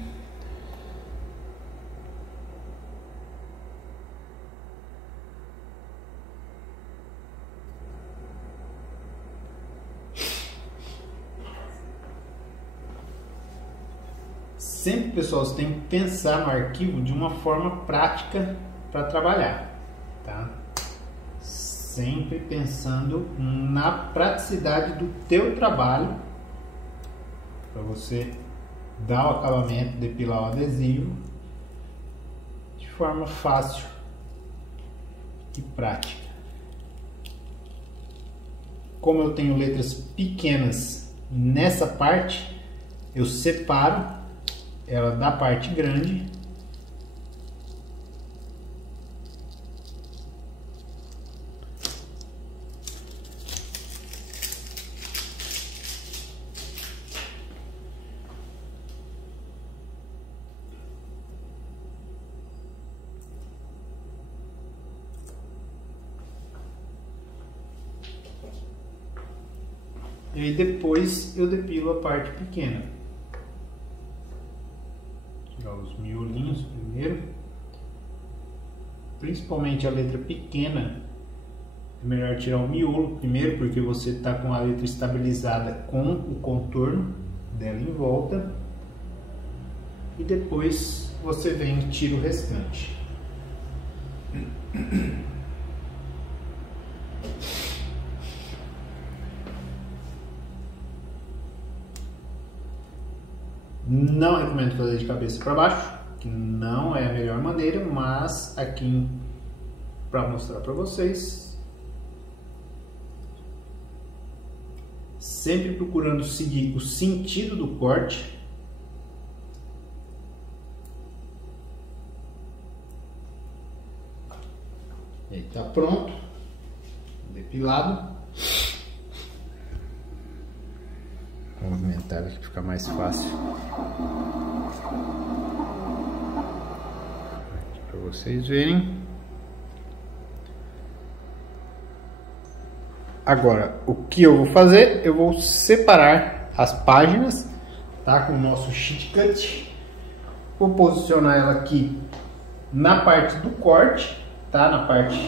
Sempre, pessoal, você tem que pensar no arquivo de uma forma prática para trabalhar, tá? Sempre pensando na praticidade do teu trabalho, para você dar o acabamento, depilar o adesivo de forma fácil e prática. Como eu tenho letras pequenas nessa parte, eu separo ela da parte grande . E aí depois eu depilo a parte pequena. Tirar os miolinhos primeiro. Principalmente a letra pequena, é melhor tirar o miolo primeiro, porque você está com a letra estabilizada com o contorno dela em volta. E depois você vem e tira o restante. Não recomendo fazer de cabeça para baixo, que não é a melhor maneira, mas aqui para mostrar para vocês, sempre procurando seguir o sentido do corte. E aí tá pronto, depilado. Vou movimentar aqui para ficar mais fácil para vocês verem. Agora, o que eu vou fazer? Eu vou separar as páginas, tá? Com o nosso sheet cut. Vou posicionar ela aqui na parte do corte, tá? Na parte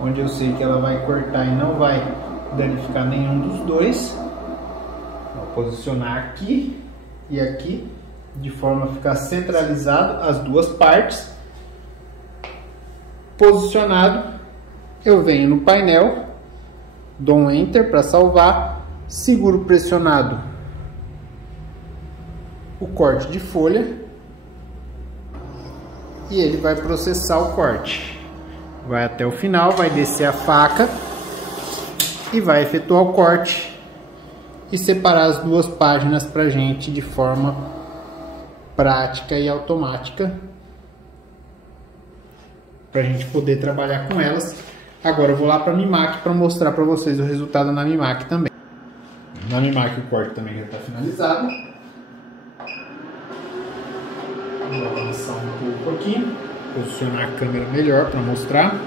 onde eu sei que ela vai cortar e não vai danificar nenhum dos dois. Vou posicionar aqui e aqui, de forma a ficar centralizado as duas partes. Posicionado, eu venho no painel, dou um Enter para salvar, seguro pressionado o corte de folha e ele vai processar o corte. Vai até o final, vai descer a faca e vai efetuar o corte e separar as duas páginas pra gente de forma prática e automática, pra gente poder trabalhar com elas. Agora eu vou lá para a Mimac para mostrar para vocês o resultado na Mimac também. Na Mimac o corte também já está finalizado. Vou avançar um pouco aqui, posicionar a câmera melhor para mostrar.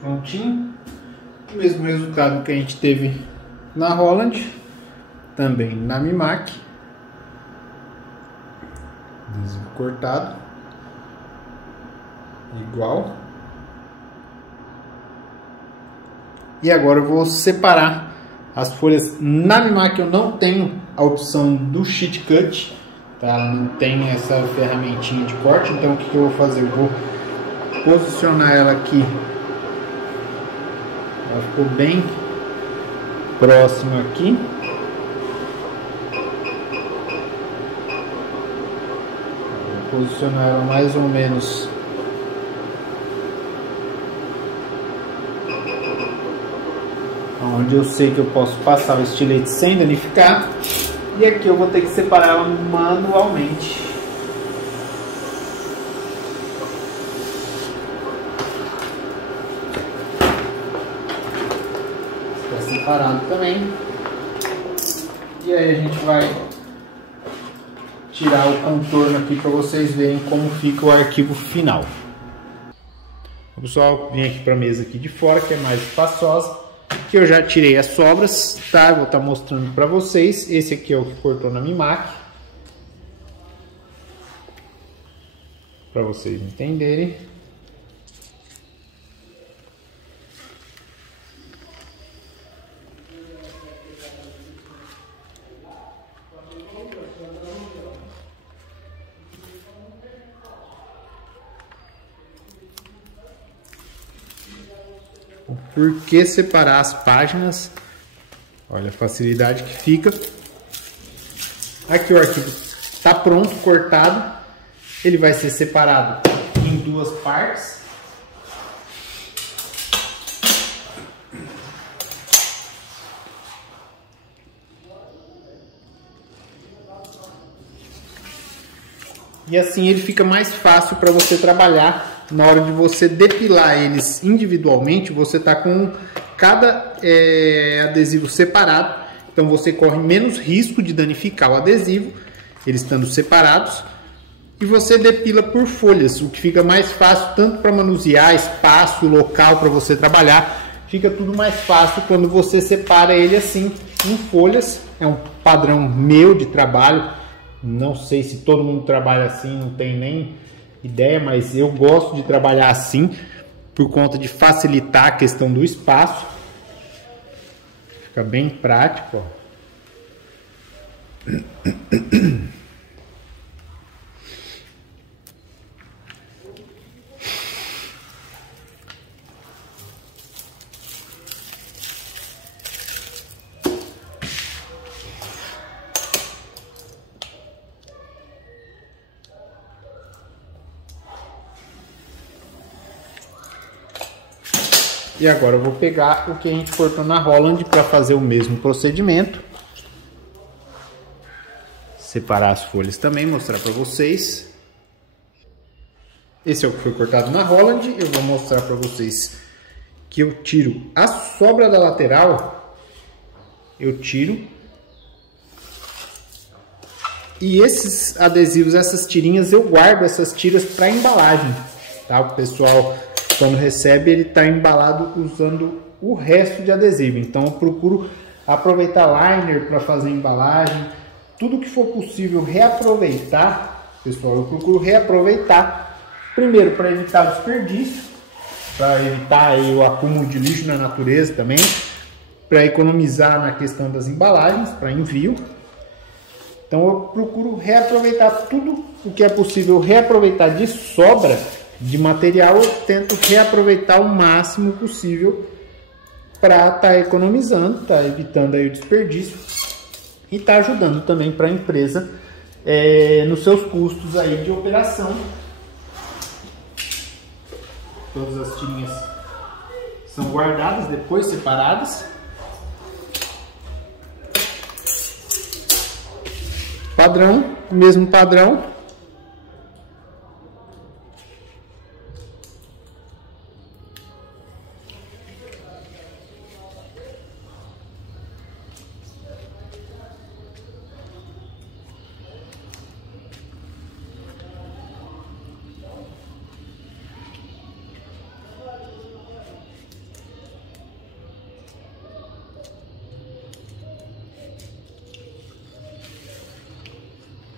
Prontinho. O mesmo resultado que a gente teve na Holland, também na Mimac. Adesivo cortado. Igual. E agora eu vou separar as folhas. Na Mimac eu não tenho a opção do Sheet Cut, tá? Não tem essa ferramentinha de corte, então o que eu vou fazer? Eu vou posicionar ela aqui. Ela ficou bem próxima aqui. Vou posicionar ela mais ou menos onde eu sei que eu posso passar o estilete sem danificar. E aqui eu vou ter que separar ela manualmente. Separado também. E aí a gente vai tirar o contorno aqui para vocês verem como fica o arquivo final. Então, pessoal, vim aqui para a mesa aqui de fora, que é mais espaçosa, que eu já tirei as sobras, tá? Vou estar mostrando para vocês. Esse aqui é o que cortou na Mimac, para vocês entenderem. Por que separar as páginas? Olha a facilidade que fica. Aqui o arquivo está pronto, cortado. Ele vai ser separado em duas partes. E assim ele fica mais fácil para você trabalhar. Na hora de você depilar eles individualmente, você está com cada adesivo separado. Então você corre menos risco de danificar o adesivo, eles estando separados. E você depila por folhas, o que fica mais fácil tanto para manusear, espaço, local para você trabalhar. Fica tudo mais fácil quando você separa ele assim em folhas. É um padrão meu de trabalho. Não sei se todo mundo trabalha assim, não tenho nem ideia, mas eu gosto de trabalhar assim por conta de facilitar a questão do espaço. Fica bem prático, ó. E agora eu vou pegar o que a gente cortou na Holland para fazer o mesmo procedimento. Separar as folhas também, mostrar para vocês. Esse é o que foi cortado na Holland. Eu vou mostrar para vocês que eu tiro a sobra da lateral. Eu tiro. E esses adesivos, essas tirinhas, eu guardo essas tiras para embalagem. Tá? O pessoal, quando recebe, ele está embalado usando o resto de adesivo. Então eu procuro aproveitar liner para fazer embalagem. Tudo que for possível reaproveitar, pessoal, eu procuro reaproveitar. Primeiro, para evitar desperdício, para evitar aí o acúmulo de lixo na natureza também, para economizar na questão das embalagens, para envio. Então eu procuro reaproveitar tudo o que é possível reaproveitar de sobra de material. Eu tento reaproveitar o máximo possível para estar economizando, tá evitando aí o desperdício e está ajudando também para a empresa nos seus custos aí de operação. Todas as tirinhas são guardadas, depois separadas. Padrão, mesmo padrão.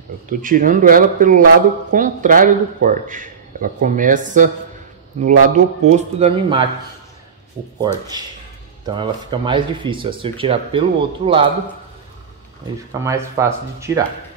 Eu estou tirando ela pelo lado contrário do corte. Ela começa no lado oposto da Mimak, o corte. Então ela fica mais difícil. Se eu tirar pelo outro lado, aí fica mais fácil de tirar.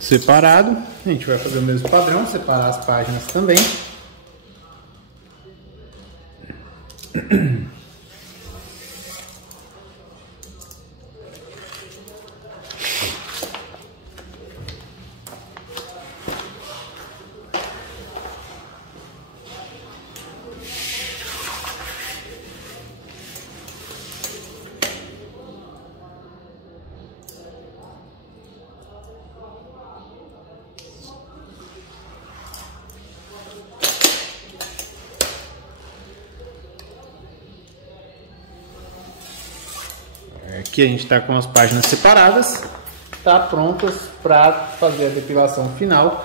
Separado, a gente vai fazer o mesmo padrão, separar as páginas também. Aqui a gente está com as páginas separadas, tá prontas para fazer a depilação final,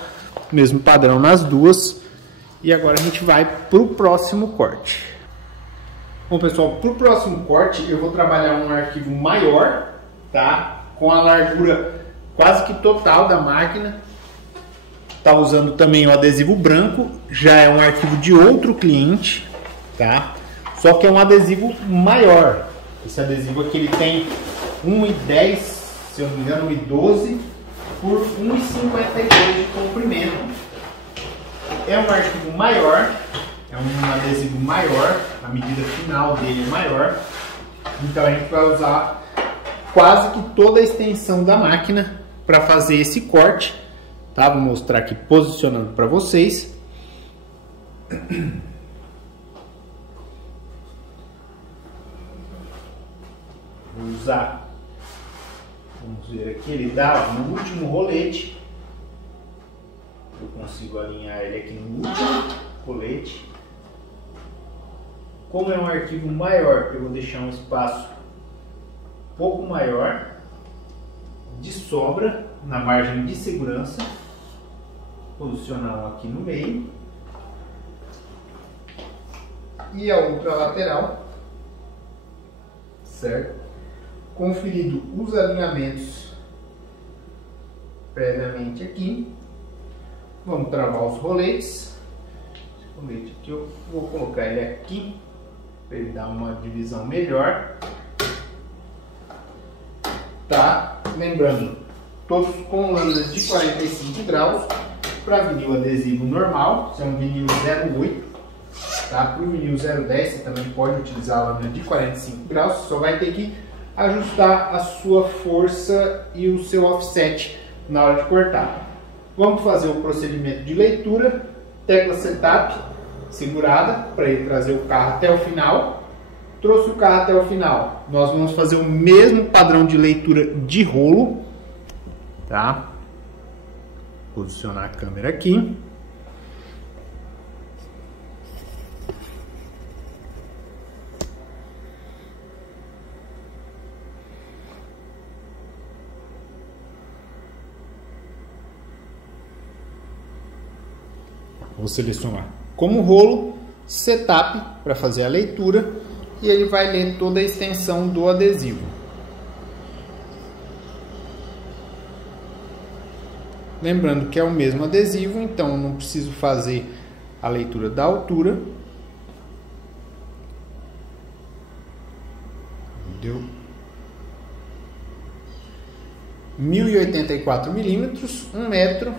mesmo padrão nas duas. E agora a gente vai para o próximo corte. Bom pessoal, para o próximo corte eu vou trabalhar um arquivo maior, tá? Com a largura quase que total da máquina. está usando também o adesivo branco, já é um arquivo de outro cliente, tá? Só que é um adesivo maior. Esse adesivo aqui ele tem 1,10, se eu não me engano, 1,12 por 1,52 de comprimento. É um arquivo maior, é um adesivo maior, a medida final dele é maior, então a gente vai usar quase que toda a extensão da máquina para fazer esse corte, tá? Vou mostrar aqui posicionando para vocês. Vou usar, vamos ver aqui, ele dá no último rolete. Eu consigo alinhar ele aqui no último rolete. Como é um arquivo maior, eu vou deixar um espaço um pouco maior de sobra na margem de segurança. Posicionar um aqui no meio. E a outra lateral, certo? Conferido os alinhamentos previamente aqui. Vamos travar os roletes. Esse rolete aqui eu vou colocar ele aqui para ele dar uma divisão melhor. Tá? Lembrando, todos com lâminas de 45 graus para vinil adesivo normal, se é um vinil 0,8. Tá? Para o vinil 0,10 você também pode utilizar a lâmina de 45 graus, só vai ter que ajustar a sua força e o seu offset na hora de cortar. Vamos fazer o procedimento de leitura, tecla setup segurada para ele trazer o carro até o final. Trouxe o carro até o final, nós vamos fazer o mesmo padrão de leitura de rolo, tá? Posicionar a câmera aqui. Vou selecionar como rolo, setup para fazer a leitura e ele vai ler toda a extensão do adesivo. Lembrando que é o mesmo adesivo, então não preciso fazer a leitura da altura. Deu 1084 milímetros, 1 metro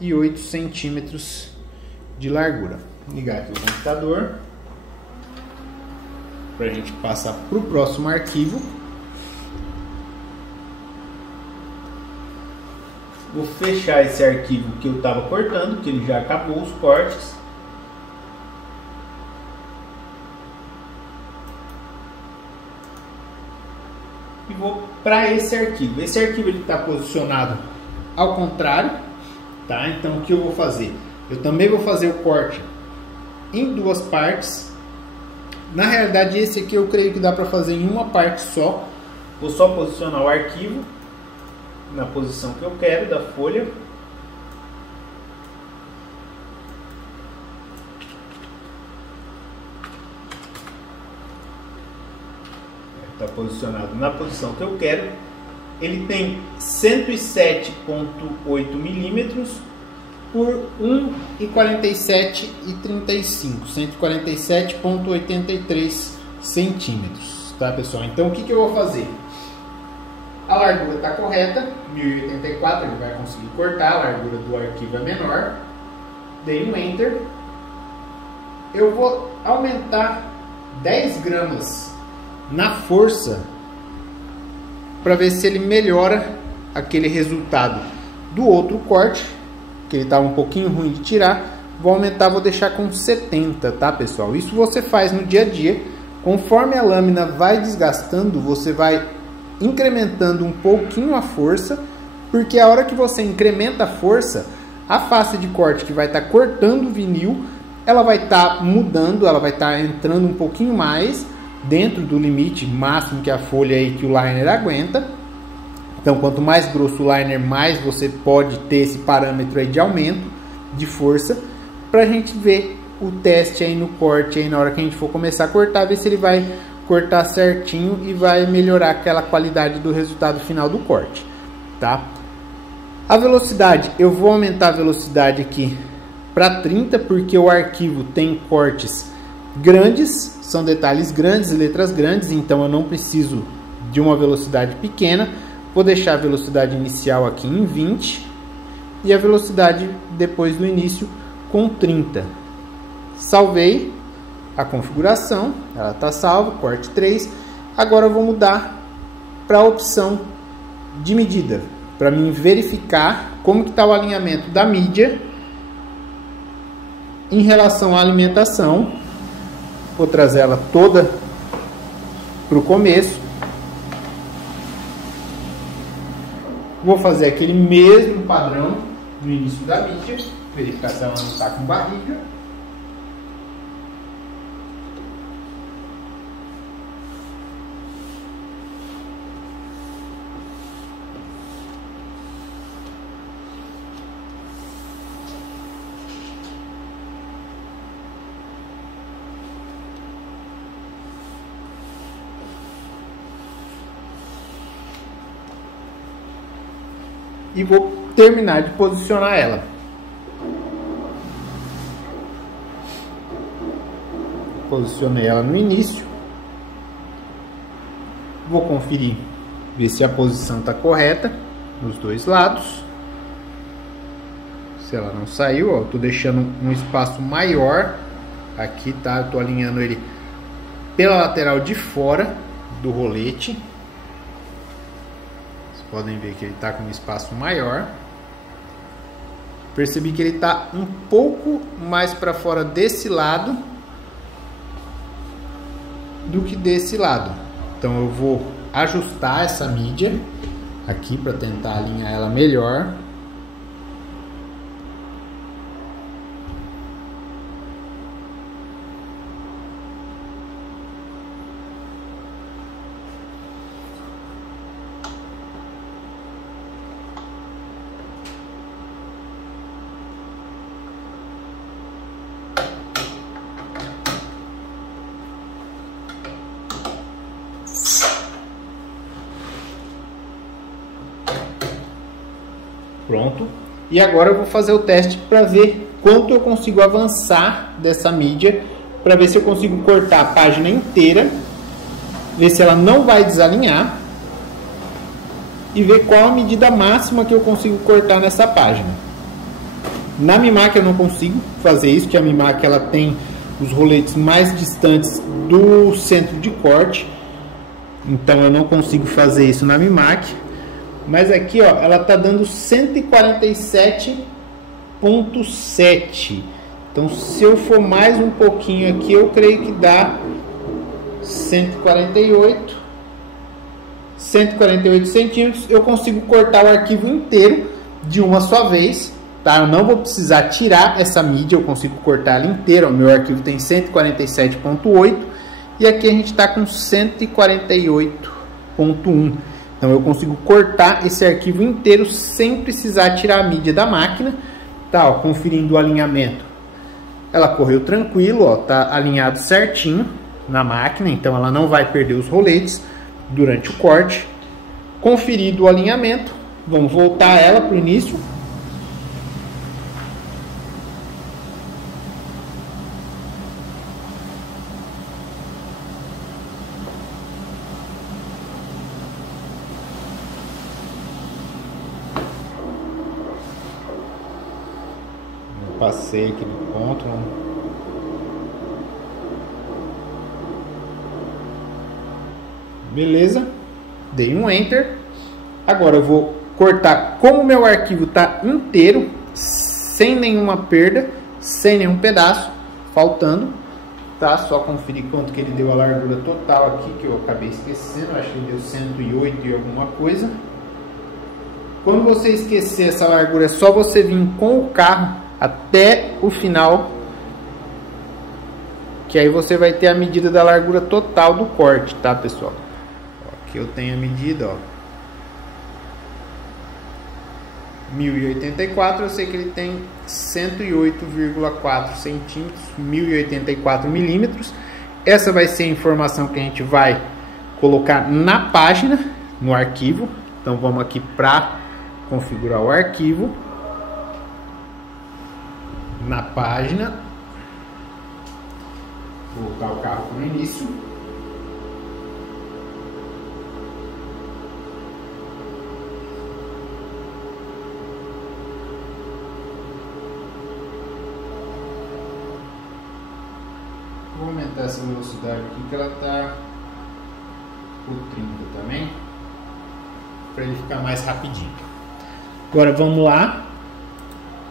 e 8 centímetros de largura. Vou ligar aqui o computador para a gente passar para o próximo arquivo. Vou fechar esse arquivo que eu estava cortando, que ele já acabou os cortes. E vou para esse arquivo. Esse arquivo ele está posicionado ao contrário, tá? Então o que eu vou fazer? Eu também vou fazer o corte em duas partes. Na realidade esse aqui eu creio que dá para fazer em uma parte só. Vou só posicionar o arquivo na posição que eu quero da folha. Está posicionado na posição que eu quero. Ele tem 107,8 milímetros por 1,47,35, 147,83 centímetros, tá, pessoal? Então o que eu vou fazer? A largura está correta, 1084, ele vai conseguir cortar, a largura do arquivo é menor. Dei um Enter. Eu vou aumentar 10 gramas na força para ver se ele melhora aquele resultado do outro corte, que ele estava um pouquinho ruim de tirar. Vou aumentar, vou deixar com 70, tá, pessoal? Isso você faz no dia a dia. Conforme a lâmina vai desgastando, você vai incrementando um pouquinho a força, porque a hora que você incrementa a força, a face de corte que vai estar cortando o vinil, ela vai estar mudando, ela vai estar entrando um pouquinho mais dentro do limite máximo que a folha aí, que o liner aguenta. Então quanto mais grosso o liner, mais você pode ter esse parâmetro aí de aumento de força, para a gente ver o teste aí no corte aí na hora que a gente for começar a cortar, ver se ele vai cortar certinho e vai melhorar aquela qualidade do resultado final do corte, tá? A velocidade, eu vou aumentar a velocidade aqui para 30, porque o arquivo tem cortes grandes, são detalhes grandes, letras grandes, então eu não preciso de uma velocidade pequena. Vou deixar a velocidade inicial aqui em 20 e a velocidade depois do início com 30. Salvei a configuração, ela está salva, corte 3. Agora eu vou mudar para a opção de medida, para mim verificar como que está o alinhamento da mídia em relação à alimentação. Vou trazer ela toda para o começo. Vou fazer aquele mesmo padrão no início da mídia, verificar se ela não está com barriga. E vou terminar de posicionar ela. Posicionei ela no início. Vou conferir, ver se a posição está correta nos dois lados. Se ela não saiu, ó, estou deixando um espaço maior aqui, tá? Estou alinhando ele pela lateral de fora do rolete. Podem ver que ele está com um espaço maior. Percebi que ele está um pouco mais para fora desse lado do que desse lado. Então eu vou ajustar essa mídia aqui para tentar alinhar ela melhor. Pronto. E agora eu vou fazer o teste para ver quanto eu consigo avançar dessa mídia, para ver se eu consigo cortar a página inteira, ver se ela não vai desalinhar e ver qual a medida máxima que eu consigo cortar nessa página. Na Mimac eu não consigo fazer isso, que a Mimac ela tem os roletes mais distantes do centro de corte, então eu não consigo fazer isso na Mimac. Mas aqui, ó, ela tá dando 147.7. Então, se eu for mais um pouquinho aqui, eu creio que dá 148 centímetros. Eu consigo cortar o arquivo inteiro de uma só vez, tá? Eu não vou precisar tirar essa mídia, eu consigo cortar ela inteira. O meu arquivo tem 147.8 e aqui a gente está com 148.1. Então eu consigo cortar esse arquivo inteiro sem precisar tirar a mídia da máquina. Tá, ó, conferindo o alinhamento. Ela correu tranquilo, ó, tá alinhado certinho na máquina, então ela não vai perder os roletes durante o corte. Conferido o alinhamento, vamos voltar ela para o início. Passei aqui no ponto. Beleza. Dei um Enter. Agora eu vou cortar como o meu arquivo está inteiro, sem nenhuma perda, sem nenhum pedaço faltando. Tá? Só conferir quanto que ele deu a largura total aqui, que eu acabei esquecendo. Acho que ele deu 108 e alguma coisa. Quando você esquecer essa largura, é só você vir com o carro até o final, que aí você vai ter a medida da largura total do corte, tá, pessoal? Aqui eu tenho a medida, ó, 1084, eu sei que ele tem 108,4 centímetros, 1084 milímetros. Essa vai ser a informação que a gente vai colocar na página, no arquivo. Então vamos aqui para configurar o arquivo na página, colocar o carro no início. Vou aumentar essa velocidade aqui que ela está por 30 também, para ele ficar mais rapidinho. Agora vamos lá.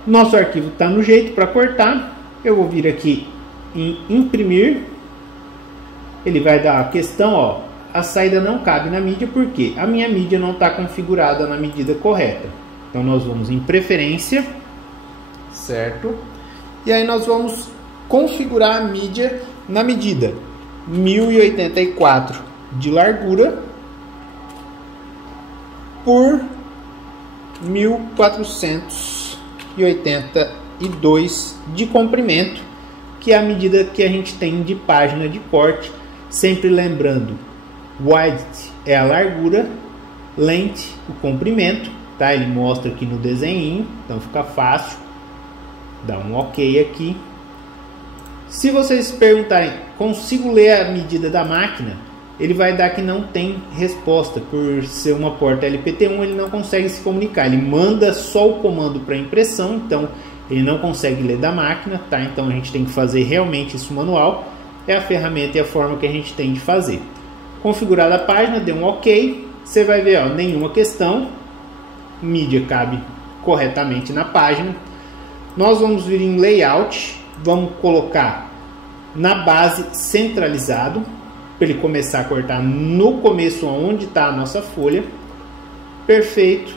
Nosso arquivo está no jeito para cortar. Eu vou vir aqui em imprimir. Ele vai dar a questão, ó, a saída não cabe na mídia porque a minha mídia não está configurada na medida correta. Então nós vamos em preferência, certo? E aí nós vamos configurar a mídia na medida 1084 de largura por 1482 de comprimento, que é a medida que a gente tem de página de corte. Sempre lembrando, width é a largura, length o comprimento, tá? Ele mostra aqui no desenho, então fica fácil. Dá um ok aqui. Se vocês perguntarem, consigo ler a medida da máquina? Ele vai dar que não tem resposta, por ser uma porta LPT1 ele não consegue se comunicar, ele manda só o comando para impressão, então ele não consegue ler da máquina, tá? Então a gente tem que fazer realmente isso manual, é a ferramenta e a forma que a gente tem de fazer. Configurada a página, deu um ok, você vai ver, ó, nenhuma questão, mídia cabe corretamente na página. Nós vamos vir em layout, vamos colocar na base centralizado, para ele começar a cortar no começo onde está a nossa folha. Perfeito,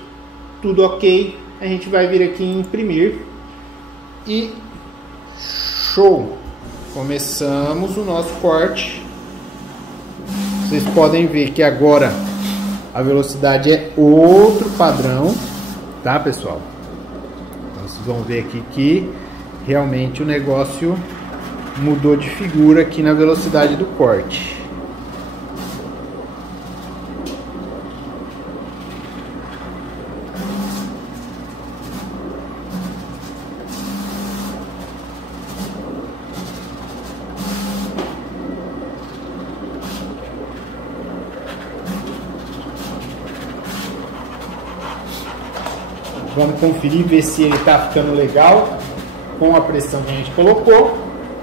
tudo ok. A gente vai vir aqui em imprimir e show! Começamos o nosso corte. Vocês podem ver que agora a velocidade é outro padrão, tá, pessoal? Então, vocês vão ver aqui que realmente o negócio mudou de figura aqui na velocidade do corte. Vamos conferir, ver se ele está ficando legal com a pressão que a gente colocou.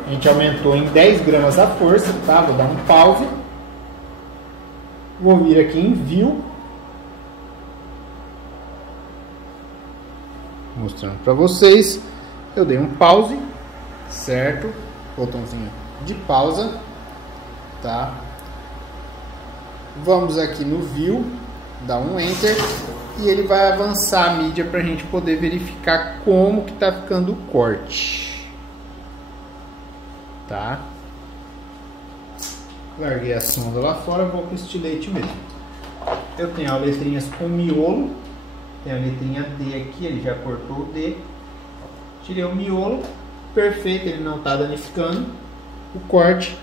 A gente aumentou em 10 gramas a força, tá? Vou dar um pause. Vou vir aqui em View. Mostrando para vocês. Eu dei um pause, certo? Botãozinho de pausa, tá? Vamos aqui no View, dar um Enter. E ele vai avançar a mídia para a gente poder verificar como que está ficando o corte, tá? Larguei a sonda lá fora, vou com o estilete mesmo. Eu tenho as letrinhas com miolo, tem a letrinha D aqui, ele já cortou o D. Tirei o miolo, perfeito, ele não está danificando o corte.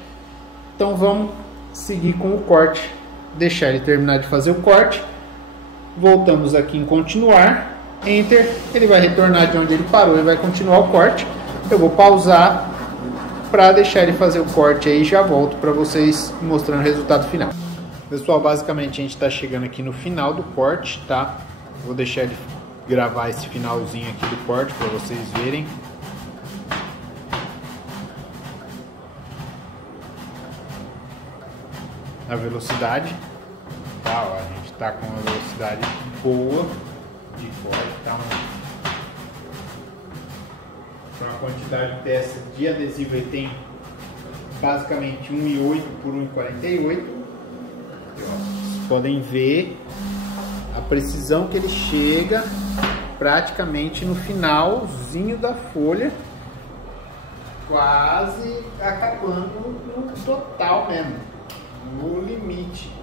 Então vamos seguir com o corte, deixar ele terminar de fazer o corte. Voltamos aqui em continuar, Enter, ele vai retornar de onde ele parou e vai continuar o corte. Eu vou pausar para deixar ele fazer o corte aí e já volto para vocês mostrando o resultado final. Pessoal, basicamente a gente está chegando aqui no final do corte, tá? Vou deixar ele gravar esse finalzinho aqui do corte para vocês verem. A velocidade, tá? Ó, a gente tá com uma velocidade boa de corte, tá? Uma quantidade de peça de adesivo aí tem basicamente 1,8 por 1,48. Vocês podem ver a precisão que ele chega praticamente no finalzinho da folha, quase acabando no total mesmo, no limite.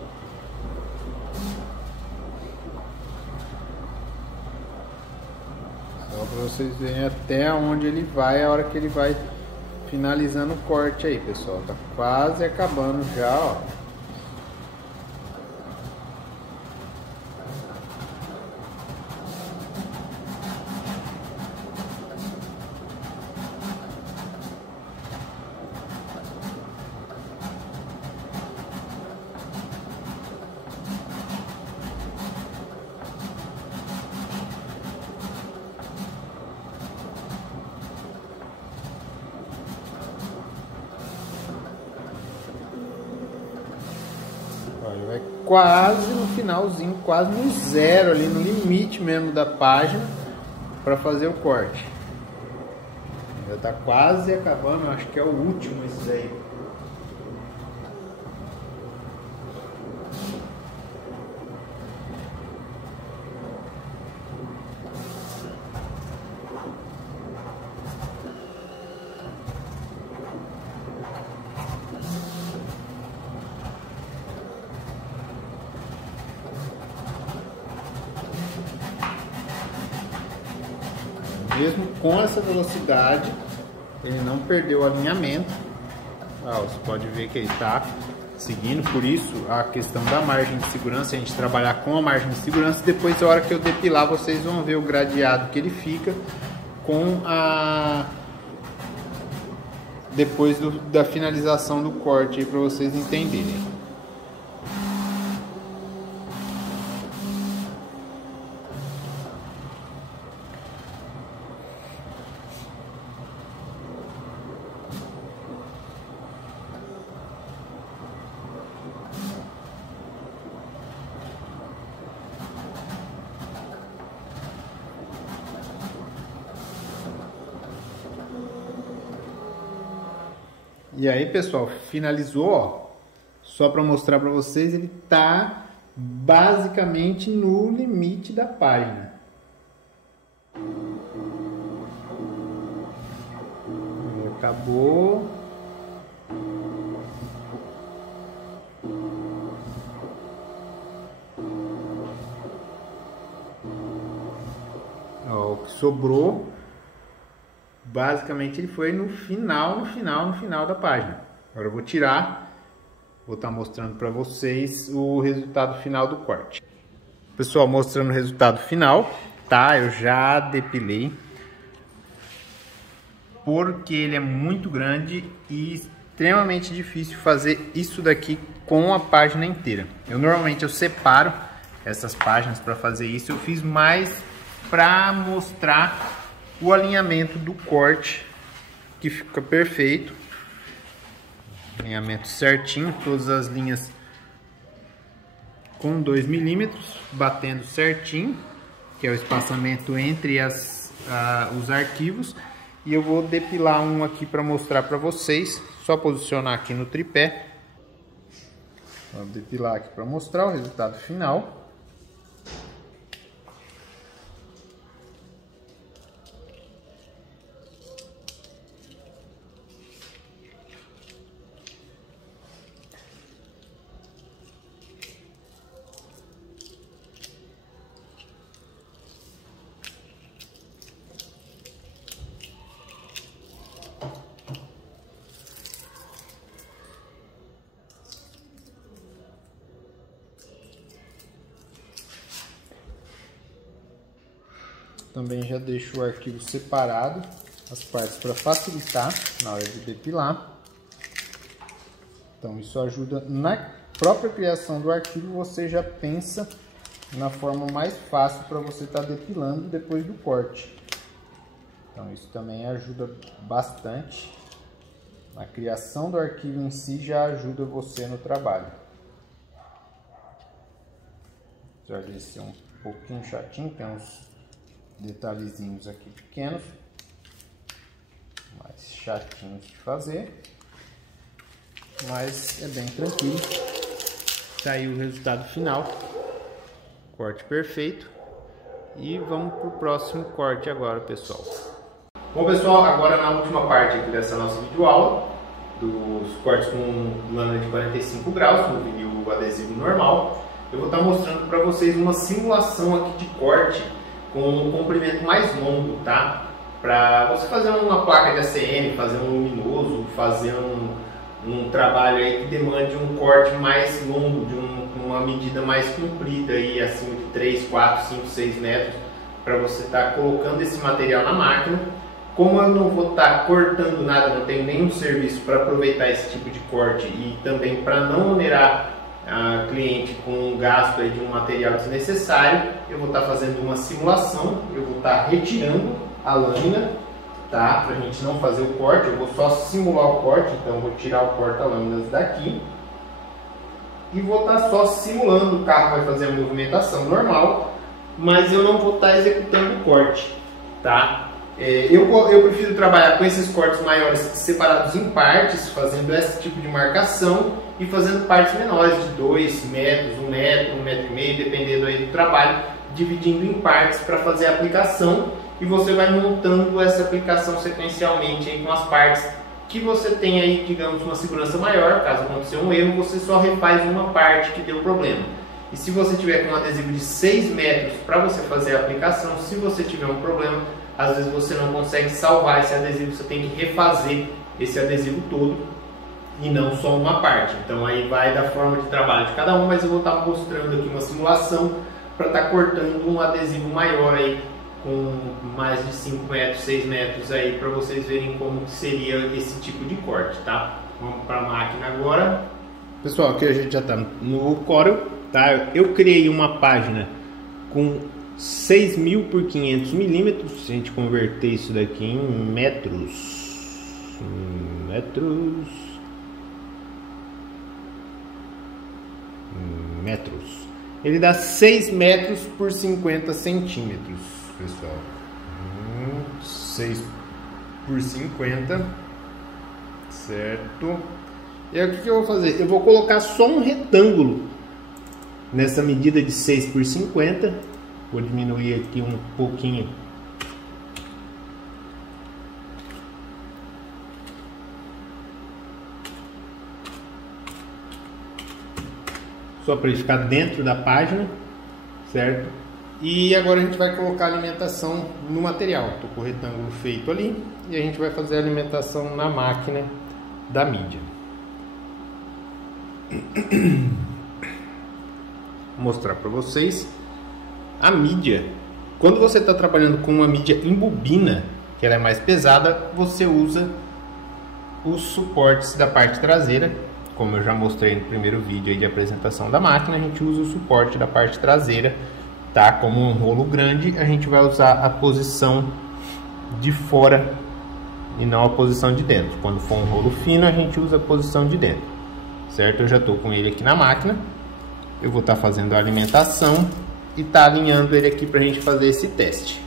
Só para vocês verem até onde ele vai, a hora que ele vai finalizando o corte aí, pessoal. Tá quase acabando já, ó. vai quase no finalzinho, quase no zero ali, no limite mesmo da página para fazer o corte. Já tá quase acabando, acho que é o último esse daí. Mesmo com essa velocidade, ele não perdeu o alinhamento. Você pode ver que ele está seguindo, por isso a questão da margem de segurança, a gente trabalhar com a margem de segurança. Depois, na hora que eu depilar, vocês vão ver o gradeado que ele fica com a... depois da finalização do corte, aí para vocês entenderem. E aí, pessoal, finalizou, ó. Só para mostrar para vocês, ele tá basicamente no limite da página. Acabou. Ó, o que sobrou, basicamente ele foi no final da página. Agora eu vou tirar, vou estar mostrando para vocês o resultado final do corte. Pessoal, mostrando o resultado final, tá? Eu já depilei, porque ele é muito grande e extremamente difícil fazer isso daqui com a página inteira. Normalmente eu separo essas páginas para fazer isso. Eu fiz mais para mostrar o alinhamento do corte, que fica perfeito, alinhamento certinho, todas as linhas com 2 milímetros, batendo certinho, que é o espaçamento entre os arquivos. E eu vou depilar um aqui para mostrar para vocês, só posicionar aqui no tripé. Vou depilar aqui para mostrar o resultado final. Também já deixo o arquivo separado, as partes, para facilitar na hora de depilar. Então isso ajuda na própria criação do arquivo, você já pensa na forma mais fácil para você estar depilando depois do corte. Então isso também ajuda bastante. Na criação do arquivo em si já ajuda você no trabalho. Já desse um pouquinho chatinho, tem uns detalhezinhos aqui pequenos, mais chatinhos de fazer, mas é bem tranquilo. Tá aí o resultado final, corte perfeito. E vamos para o próximo corte agora, pessoal. Bom, pessoal, agora na última parte aqui dessa nossa videoaula dos cortes com lâmina de 45 graus no vinil adesivo normal, eu vou estar mostrando para vocês uma simulação aqui de corte com um comprimento mais longo, tá? Para você fazer uma placa de ACM, fazer um luminoso, fazer um trabalho aí que demande um corte mais longo, de uma medida mais comprida, aí, acima de 3, 4, 5, 6 metros, para você estar colocando esse material na máquina. Como eu não vou estar cortando nada, não tenho nenhum serviço para aproveitar esse tipo de corte e também para não onerar a cliente com um gasto aí de um material desnecessário, eu vou estar fazendo uma simulação, eu vou estar retirando a lâmina, tá? Para a gente não fazer o corte, eu vou só simular o corte, então eu vou tirar o porta-lâminas daqui. e vou estar só simulando. O carro vai fazer a movimentação normal, mas eu não vou estar executando o corte, tá? Eu prefiro trabalhar com esses cortes maiores separados em partes, fazendo esse tipo de marcação e fazendo partes menores de 2 metros, 1 metro, 1,5 metro, dependendo aí do trabalho, dividindo em partes para fazer a aplicação, e você vai montando essa aplicação sequencialmente aí com as partes que você tem aí, digamos, uma segurança maior. Caso aconteça um erro, você só refaz uma parte que deu problema. E se você tiver com um adesivo de 6 metros para você fazer a aplicação, se você tiver um problema, às vezes você não consegue salvar esse adesivo, você tem que refazer esse adesivo todo e não só uma parte. Então aí vai da forma de trabalho de cada um, mas eu vou estar mostrando aqui uma simulação para estar cortando um adesivo maior aí com mais de 5 metros, 6 metros aí, para vocês verem como seria esse tipo de corte, tá? Vamos para a máquina agora. Pessoal, aqui a gente já está no Corel, tá? Eu criei uma página com 6.000 por 500 milímetros. Se a gente converter isso daqui em metros, ele dá 6 metros por 50 centímetros, pessoal. 6 por 50, certo? E aí o que eu vou fazer? Eu vou colocar só um retângulo nessa medida de 6 por 50. Vou diminuir aqui um pouquinho. Só para ele ficar dentro da página, certo? E agora a gente vai colocar a alimentação no material. Estou com o retângulo feito ali e a gente vai fazer a alimentação na máquina da mídia. Vou mostrar para vocês a mídia. Quando você está trabalhando com uma mídia em bobina, que ela é mais pesada, você usa os suportes da parte traseira. Como eu já mostrei no primeiro vídeo aí de apresentação da máquina, a gente usa o suporte da parte traseira, tá? Como um rolo grande, a gente vai usar a posição de fora e não a posição de dentro. Quando for um rolo fino, a gente usa a posição de dentro, certo? Eu já estou com ele aqui na máquina. Eu vou estar fazendo a alimentação e tá alinhando ele aqui para a gente fazer esse teste.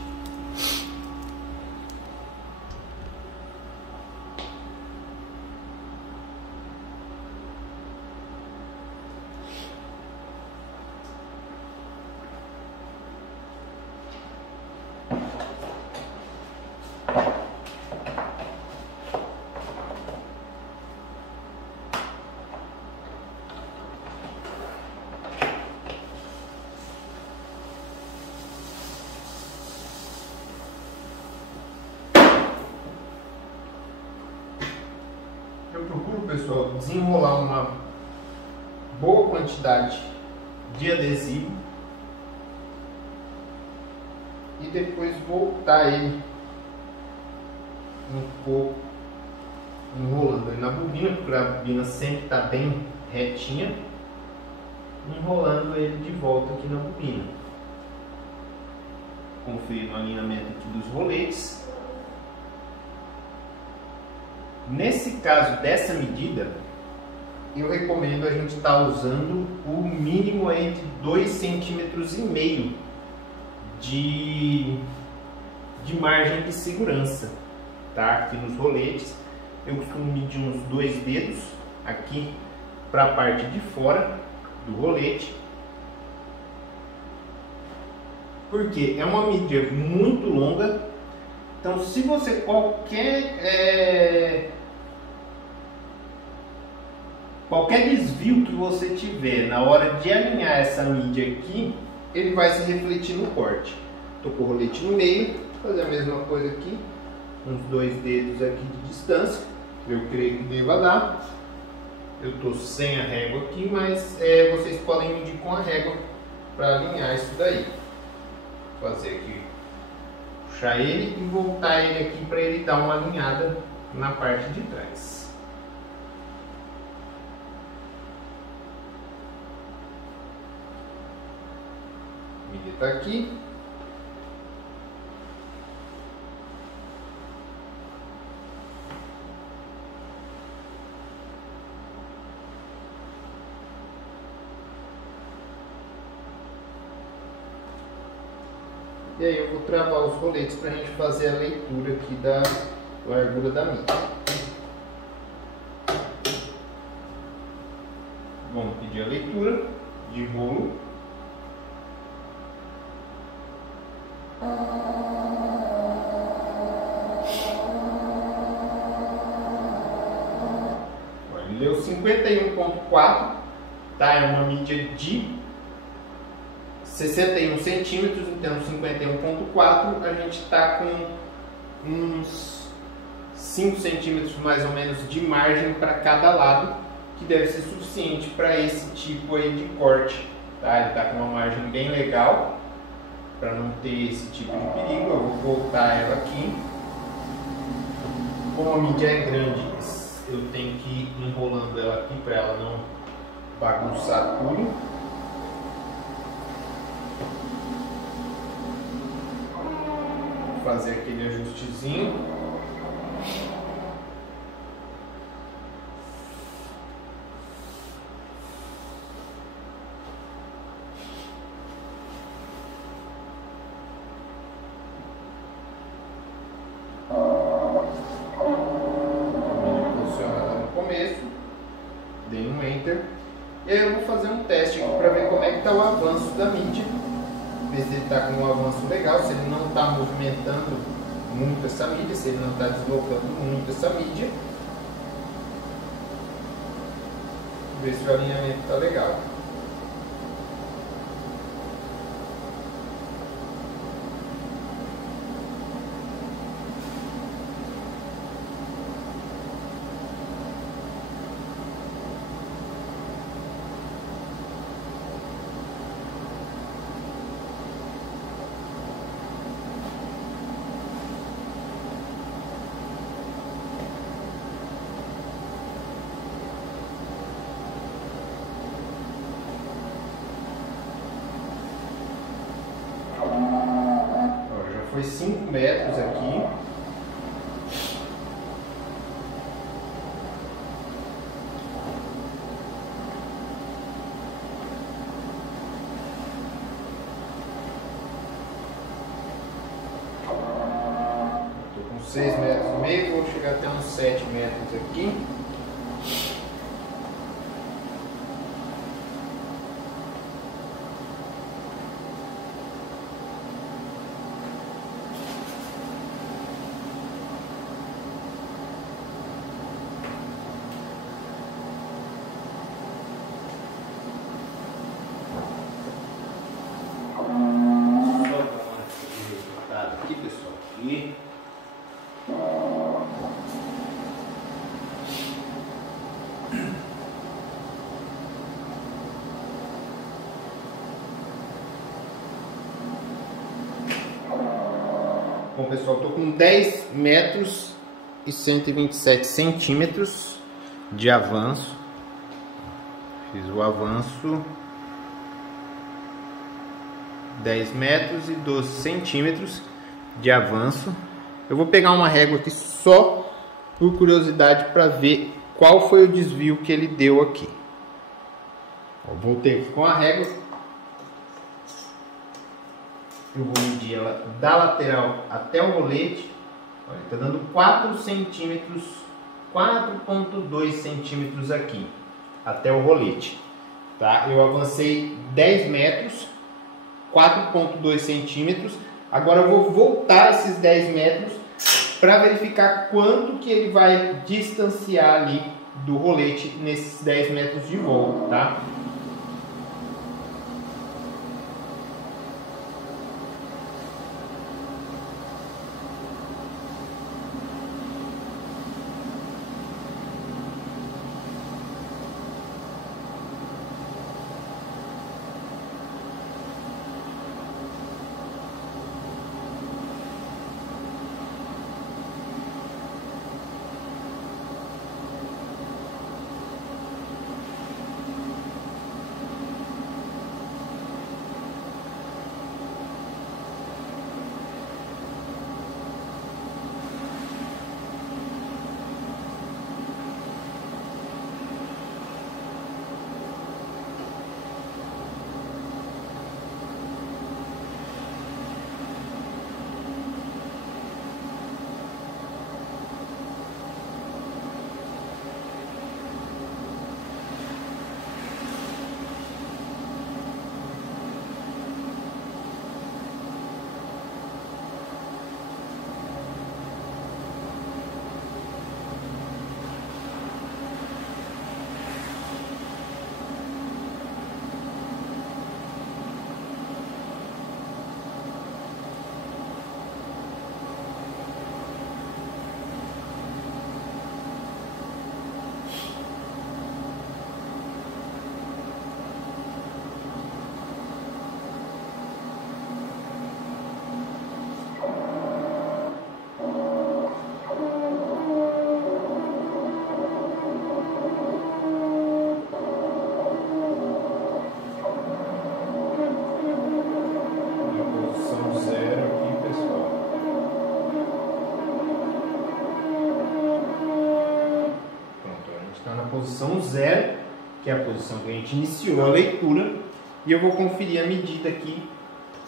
Eu procuro, pessoal, desenrolar uma boa quantidade de adesivo e depois voltar ele um pouco enrolando ele na bobina, porque a bobina sempre está bem retinha, enrolando ele de volta aqui na bobina. Conferir o alinhamento aqui dos roletes. Nesse caso dessa medida, eu recomendo a gente estar usando o mínimo aí de 2,5 cm de margem de segurança, tá? Aqui nos roletes eu costumo medir uns 2 dedos aqui para a parte de fora do rolete, porque é uma medida muito longa. Então, se você qualquer desvio que você tiver na hora de alinhar essa mídia aqui, ele vai se refletir no corte. Estou com o rolete no meio, vou fazer a mesma coisa aqui, uns 2 dedos aqui de distância, eu creio que deva dar. Eu estou sem a régua aqui, mas vocês podem medir com a régua para alinhar isso daí. Vou fazer aqui, puxar ele e voltar ele aqui para ele dar uma alinhada na parte de trás. Ele está aqui. E aí eu vou travar os roletes para a gente fazer a leitura aqui da largura da mídia. Vamos pedir a leitura de rolo. Ele deu 51,4, tá? É uma mídia de 61 centímetros, então 51,4, a gente está com uns 5 centímetros mais ou menos de margem para cada lado, que deve ser suficiente para esse tipo aí de corte, tá? Ele está com uma margem bem legal para não ter esse tipo de perigo. Eu vou voltar ela aqui. Como a mídia é grande, eu tenho que ir enrolando ela aqui para ela não bagunçar tudo. Fazer aquele ajustezinho. Funciona lá no começo. Dei um enter. E aí eu vou fazer um teste aqui para ver como é que está o avanço da mídia. Ver se ele está com um avanço legal, se ele não está movimentando muito essa mídia, se ele não está deslocando muito essa mídia. Ver se o alinhamento está legal. Foi 5 metros aqui. Estou com 6 metros e meio, vou chegar até uns 7 metros aqui. Aqui, pessoal, aqui. Bom, pessoal, estou com 10 metros e 127 centímetros de avanço. Fiz o avanço 10 metros e 12 centímetros de avanço. Eu vou pegar uma régua aqui só por curiosidade para ver qual foi o desvio que ele deu aqui. Eu voltei aqui com a régua. Eu vou medir ela da lateral até o rolete. Olha, está dando 4 centímetros, 4,2 centímetros aqui até o rolete, tá? Eu avancei 10 metros, 4,2 centímetros. Agora eu vou voltar esses 10 metros para verificar quanto que ele vai distanciar ali do rolete nesses 10 metros de volta, tá? posição 0, que é a posição que a gente iniciou a leitura, e eu vou conferir a medida aqui,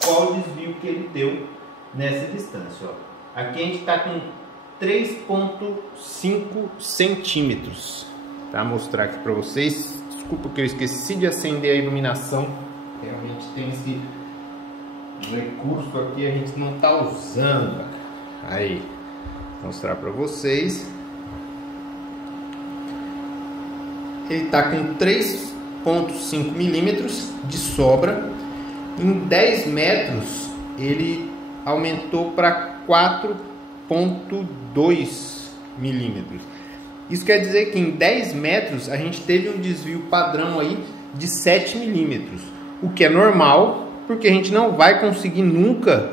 qual o desvio que ele deu nessa distância. Ó. Aqui a gente está com 3,5 centímetros. Tá? Vou mostrar aqui para vocês. Desculpa que eu esqueci de acender a iluminação. Realmente tem esse recurso aqui, a gente não está usando. Aí, vou mostrar para vocês. Ele está com 3,5 milímetros de sobra. Em 10 metros ele aumentou para 4,2 milímetros. Isso quer dizer que em 10 metros a gente teve um desvio padrão aí de 7 milímetros, o que é normal, porque a gente não vai conseguir nunca,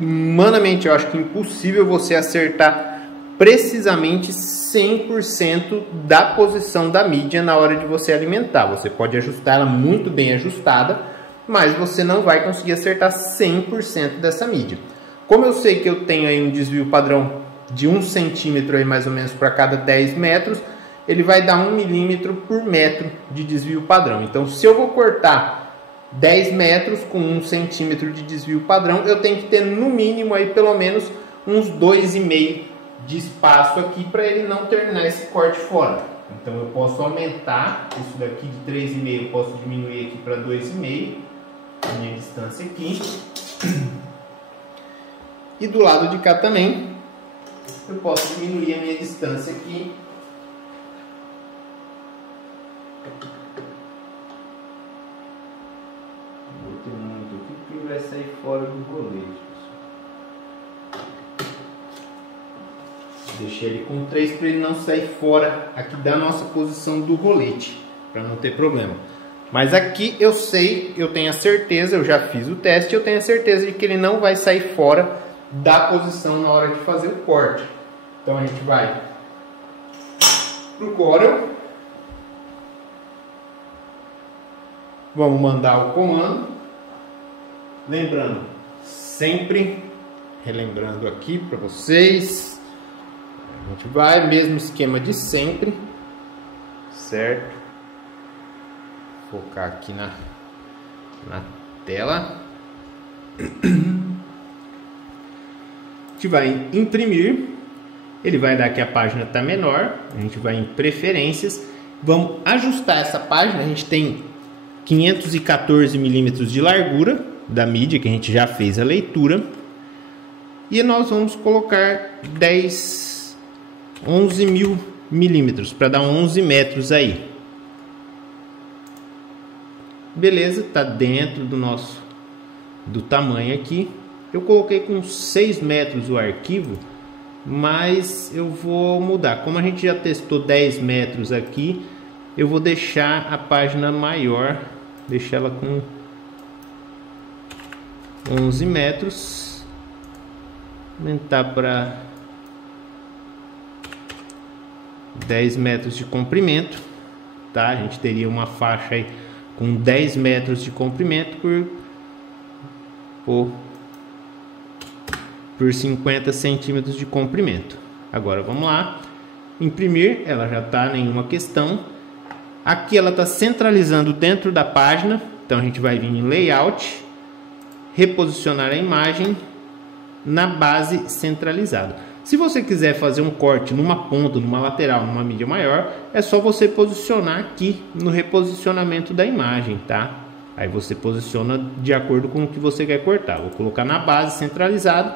humanamente eu acho que é impossível você acertar precisamente 100% da posição da mídia na hora de você alimentar. Você pode ajustar ela muito bem ajustada, mas você não vai conseguir acertar 100% dessa mídia. Como eu sei que eu tenho aí um desvio padrão de 1 centímetro aí mais ou menos para cada 10 metros, ele vai dar 1 milímetro por metro de desvio padrão. Então, se eu vou cortar 10 metros com 1 centímetro de desvio padrão, eu tenho que ter no mínimo aí pelo menos uns 2,5 de espaço aqui para ele não terminar esse corte fora. Então eu posso aumentar isso daqui de 3,5, eu posso diminuir aqui para 2,5, a minha distância aqui. E do lado de cá também eu posso diminuir a minha distância aqui. Vou ter muito aqui porque vai sair fora do rolete. Deixei ele com 3 para ele não sair fora aqui da nossa posição do rolete, para não ter problema. Mas aqui eu sei, eu tenho a certeza, eu já fiz o teste, eu tenho a certeza de que ele não vai sair fora da posição na hora de fazer o corte. Então a gente vai pro Corel, vamos mandar o comando, lembrando, sempre relembrando aqui para vocês. A gente vai, mesmo esquema de sempre, certo? Focar aqui na tela. A gente vai imprimir. Ele vai dar que a página está menor. A gente vai em preferências. Vamos ajustar essa página. A gente tem 514 milímetros de largura da mídia, que a gente já fez a leitura. E nós vamos colocar 11 mil milímetros para dar 11 metros aí. Beleza, tá dentro do tamanho aqui. Eu coloquei com 6 metros o arquivo, mas eu vou mudar. Como a gente já testou 10 metros aqui, eu vou deixar a página maior, deixar ela com 11 metros, aumentar para 10 metros de comprimento, tá? A gente teria uma faixa aí com 10 metros de comprimento por 50 centímetros de comprimento. Agora vamos lá, imprimir, ela já está, nenhuma questão. Aqui ela está centralizando dentro da página, então a gente vai vir em Layout, reposicionar a imagem na base centralizada. Se você quiser fazer um corte numa ponta, numa lateral, numa mídia maior, é só você posicionar aqui no reposicionamento da imagem, tá? Aí você posiciona de acordo com o que você quer cortar. Vou colocar na base centralizada,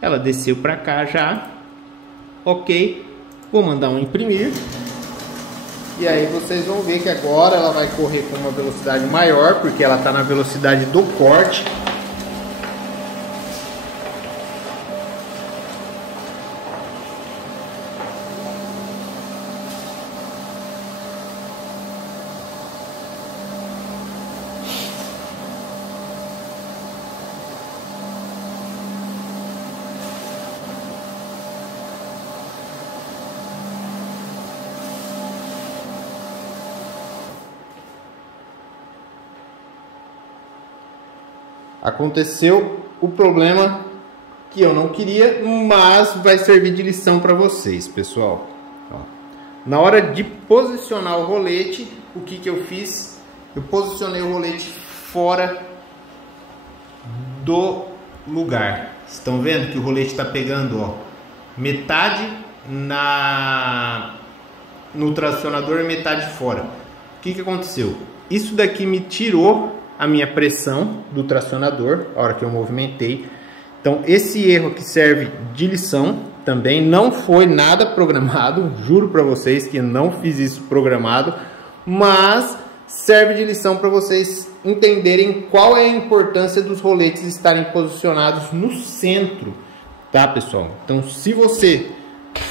ela desceu para cá já, ok. Vou mandar um imprimir. E aí vocês vão ver que agora ela vai correr com uma velocidade maior, porque ela está na velocidade do corte. Aconteceu o problema que eu não queria, mas vai servir de lição para vocês, pessoal. Ó, Na hora de posicionar o rolete, o que eu fiz? Eu posicionei o rolete fora do lugar. Estão vendo que o rolete está pegando, ó, metade no tracionador e metade fora. O que aconteceu? Isso daqui me tirou a minha pressão do tracionador a hora que eu movimentei. Então esse erro aqui serve de lição também. Não foi nada programado, juro para vocês que não fiz isso programado, mas serve de lição para vocês entenderem qual é a importância dos roletes estarem posicionados no centro, tá, pessoal? Então se você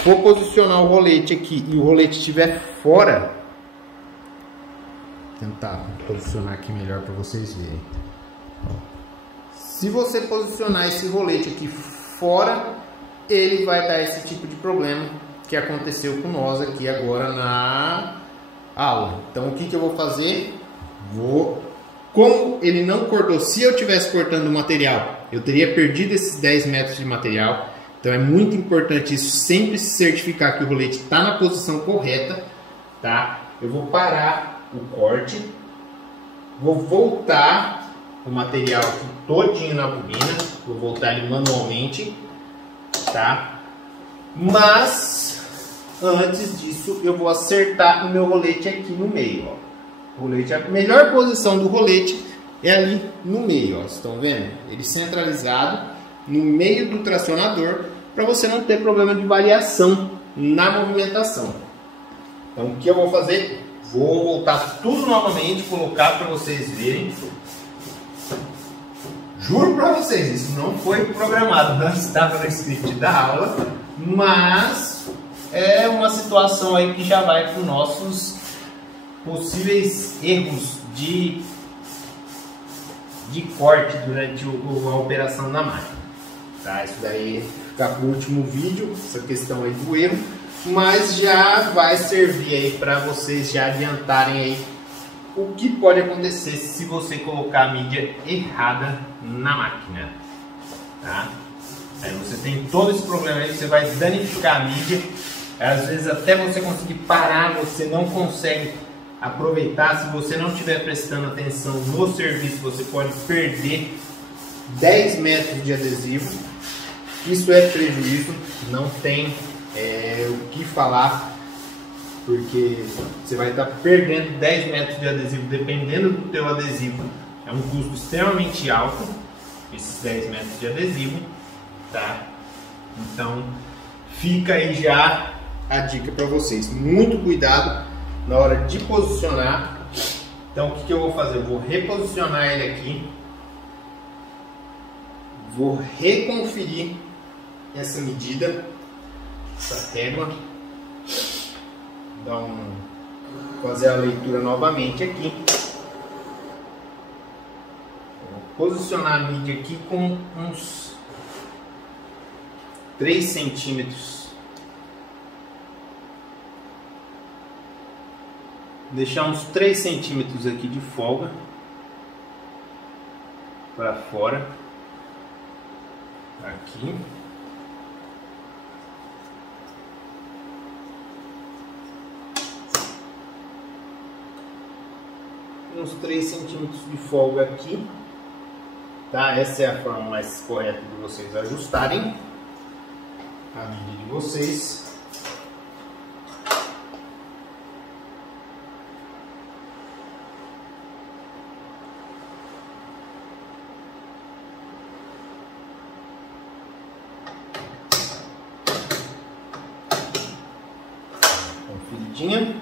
for posicionar o rolete aqui e o rolete estiver fora, vou tentar posicionar aqui melhor para vocês verem. Se você posicionar esse rolete aqui fora, ele vai dar esse tipo de problema que aconteceu com nós aqui agora na aula. Então o que eu vou fazer? Como ele não cortou, se eu tivesse cortando o material, eu teria perdido esses 10 metros de material. Então é muito importante isso, sempre se certificar que o rolete está na posição correta, tá? Eu vou parar o corte, vou voltar o material aqui todinho na bobina, vou voltar ele manualmente, tá? Mas antes disso eu vou acertar o meu rolete aqui no meio, ó. O rolete, a melhor posição do rolete é ali no meio, ó. Estão vendo? Ele centralizado no meio do tracionador, para você não ter problema de variação na movimentação. Então o que eu vou fazer? Vou voltar tudo novamente, colocar para vocês verem. Juro para vocês, isso não foi programado, não estava no script da aula, mas é uma situação aí que já vai para os nossos possíveis erros de corte durante a operação na máquina. Tá? Isso daí fica para o último vídeo, essa questão aí do erro, mas já vai servir aí para vocês já adiantarem aí o que pode acontecer se você colocar a mídia errada na máquina, tá? Aí você tem todo esse problema aí, você vai danificar a mídia, às vezes até você conseguir parar, você não consegue aproveitar. Se você não estiver prestando atenção no serviço, você pode perder 10 metros de adesivo. Isso é prejuízo, não tem o que falar, porque você vai estar perdendo 10 metros de adesivo, dependendo do teu adesivo. É um custo extremamente alto, esses 10 metros de adesivo, tá? Então, fica aí já a dica para vocês. Muito cuidado na hora de posicionar. Então, o que eu vou fazer? Eu vou reposicionar ele aqui. Vou reconferir essa medida, essa régua. Fazer a leitura novamente aqui. Vou posicionar a mídia aqui com uns 3 centímetros. Deixar uns 3 centímetros aqui de folga para fora. Aqui. Uns 3 centímetros de folga aqui, tá? Essa é a forma mais correta de vocês ajustarem a medida de vocês. Conferidinha.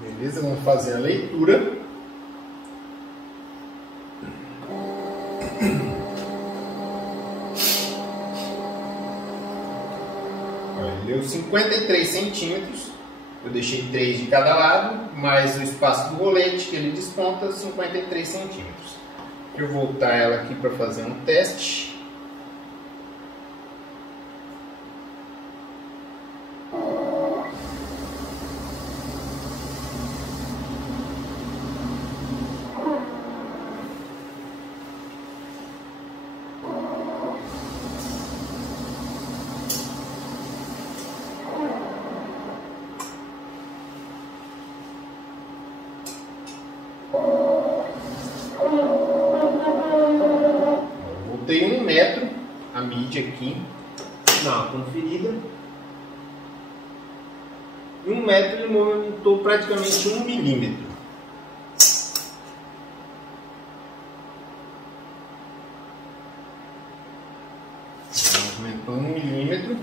Beleza, vamos fazer a leitura. Olha, deu 53 centímetros. Eu deixei 3 de cada lado, mais o espaço do rolete que ele desponta, 53 centímetros. Eu vou voltar ela aqui para fazer um teste. Voltei 1 metro a mídia aqui, dá uma conferida. Em 1 metro ele movimentou praticamente 1 milímetro. Movimentou 1 milímetro.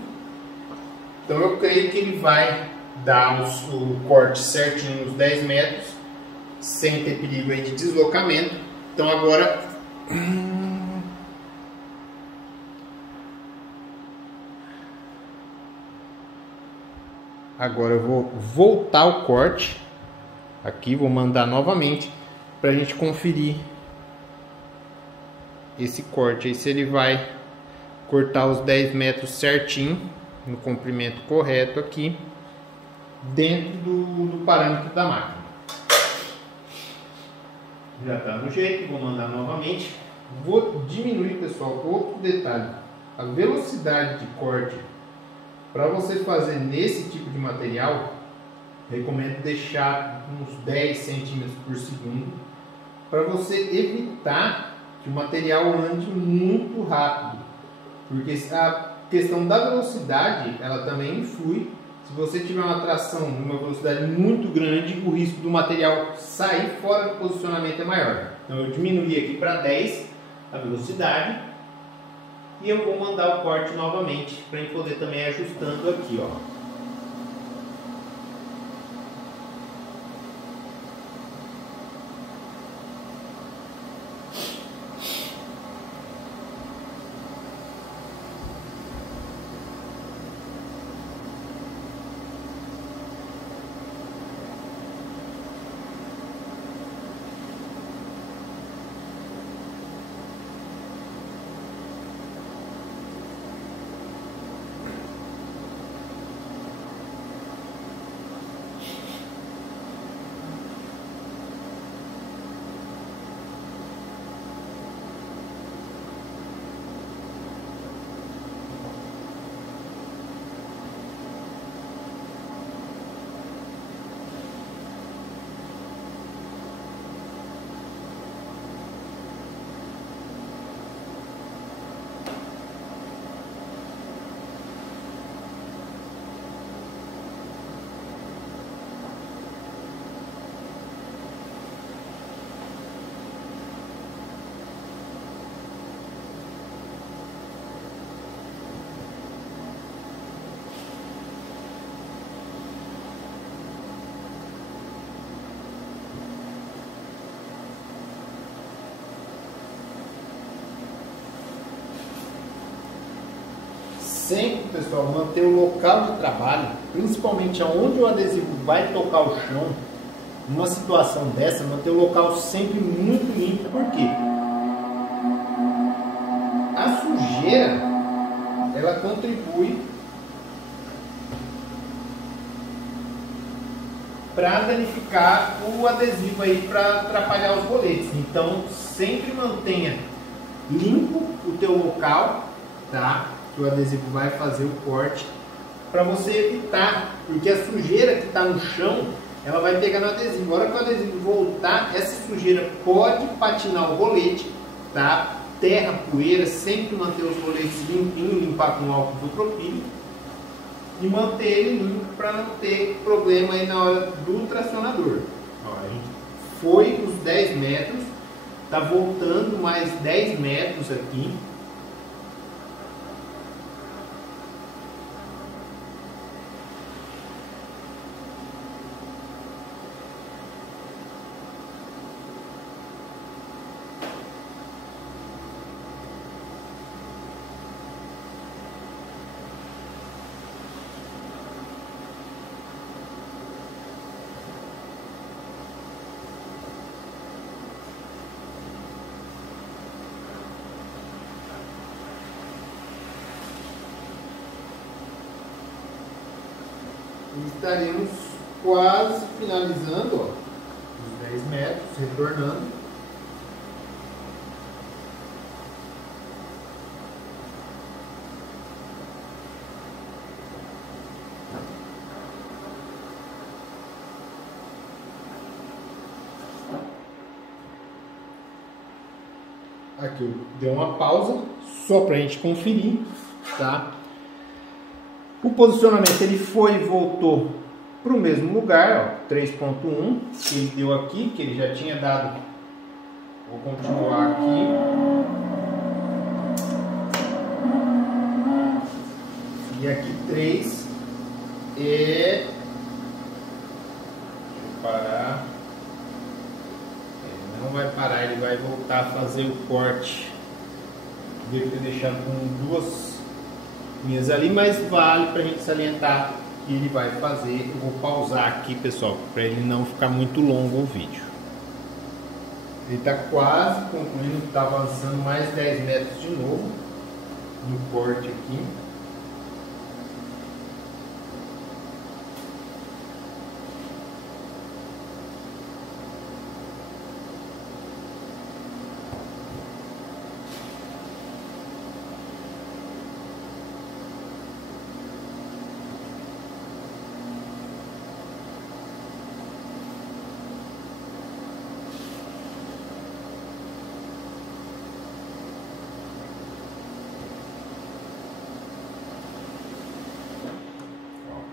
Então eu creio que ele vai dar o corte certinho nos 10 metros, sem ter perigo aí de deslocamento. Então agora eu vou voltar o corte aqui, vou mandar novamente para a gente conferir esse corte aí, se ele vai cortar os 10 metros certinho, no comprimento correto aqui, dentro do parâmetro da máquina. Já está no jeito, vou mandar novamente. Vou diminuir, pessoal, outro detalhe: a velocidade de corte para você fazer nesse tipo de material, recomendo deixar uns 10 centímetros por segundo, para você evitar que o material ande muito rápido, porque a questão da velocidade ela também influi. Se você tiver uma tração numa velocidade muito grande, o risco do material sair fora do posicionamento é maior. Então eu diminuí aqui para 10 a velocidade e eu vou mandar o corte novamente para a gente poder também ir ajustando aqui, ó. Sempre, pessoal, manter o local de trabalho, principalmente onde o adesivo vai tocar o chão, numa situação dessa, manter o local sempre muito limpo. Por quê? A sujeira, ela contribui para danificar o adesivo aí, para atrapalhar os roletes. Então, sempre mantenha limpo o teu local, tá? Que o adesivo vai fazer o corte, para você evitar, porque a sujeira que está no chão, ela vai pegar no adesivo. A hora que o adesivo voltar, essa sujeira pode patinar o rolete, tá? Terra, poeira, sempre manter os roletes limpinhos, limpar com álcool isopropílico e manter ele limpo para não ter problema aí na hora do tracionador. Ó, a gente foi os 10 metros, tá voltando mais 10 metros aqui. E estaremos quase finalizando, ó, os 10 metros, retornando. aqui eu dei uma pausa só para a gente conferir, tá? O posicionamento ele foi e voltou para o mesmo lugar, ó, 3.1 que ele deu aqui, que ele já tinha dado. Vou continuar aqui. E aqui 3 e parar. Ele não vai parar, ele vai voltar a fazer o corte. Devo ter deixado com 2 linhas ali, mas vale para a gente salientar que ele vai fazer. Eu vou pausar aqui, pessoal, para ele não ficar muito longo o vídeo. Ele está quase concluindo, está avançando mais 10 metros de novo no corte aqui.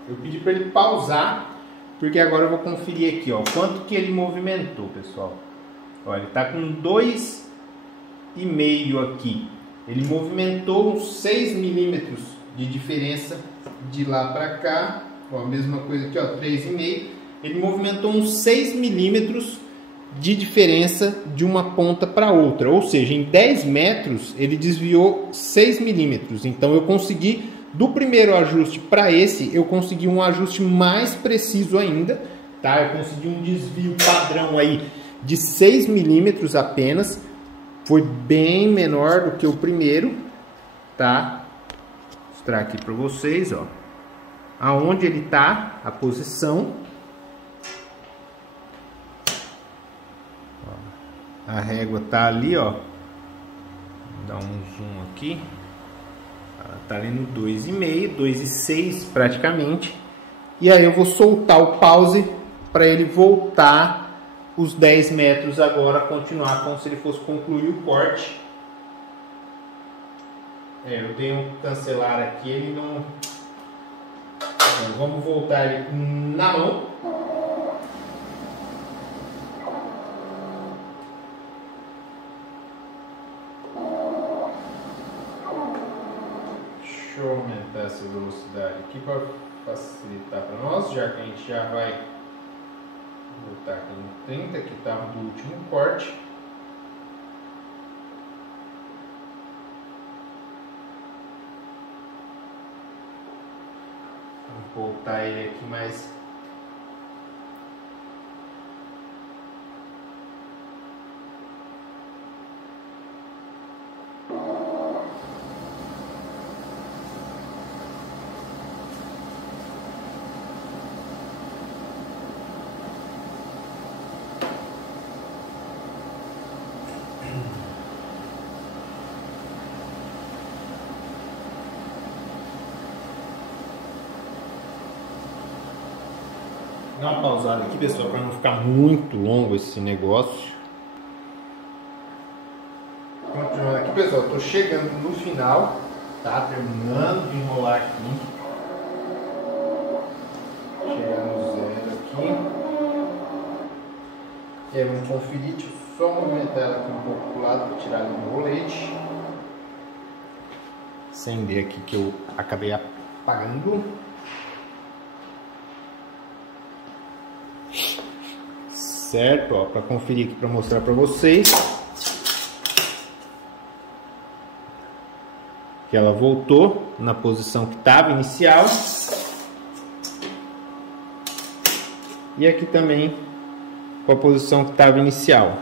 Eu pedi para ele pausar, porque agora eu vou conferir aqui, ó, quanto que ele movimentou, pessoal. Ó, ele está com 2,5 aqui. Ele movimentou uns 6 milímetros de diferença de lá para cá. Ó, a mesma coisa aqui, ó, 3,5. Ele movimentou uns 6 milímetros de diferença de uma ponta para outra. Ou seja, em 10 metros ele desviou 6 milímetros. Então eu consegui... Do primeiro ajuste para esse, eu consegui um ajuste mais preciso ainda, tá? Eu consegui um desvio padrão aí de 6 milímetros apenas. Foi bem menor do que o primeiro, tá? Vou mostrar aqui para vocês, ó. Aonde ele tá, a posição. A régua tá ali, ó. Vou dar um zoom aqui. Tá ali no 2,5, 2,6 praticamente. E aí eu vou soltar o pause para ele voltar os 10 metros agora, continuar como se ele fosse concluir o corte. Eu dei um cancelar aqui, ele não... Então, vamos voltar ele na mão. Deixa eu aumentar essa velocidade aqui para facilitar para nós, já que a gente já vai botar aqui no 30, que estava do último corte. Vamos voltar ele aqui mais. Dá uma pausada aqui, pessoal, para não ficar muito longo esse negócio. Continuando aqui, pessoal, estou chegando no final, tá? Terminando de enrolar aqui. Chegar no zero aqui. E aí vamos conferir, deixa eu só movimentar ela aqui um pouco para o lado para tirar ali do rolete. Acender aqui que eu acabei apagando. Certo, ó, para conferir aqui, para mostrar para vocês que ela voltou na posição que estava inicial, e aqui também com a posição que estava inicial.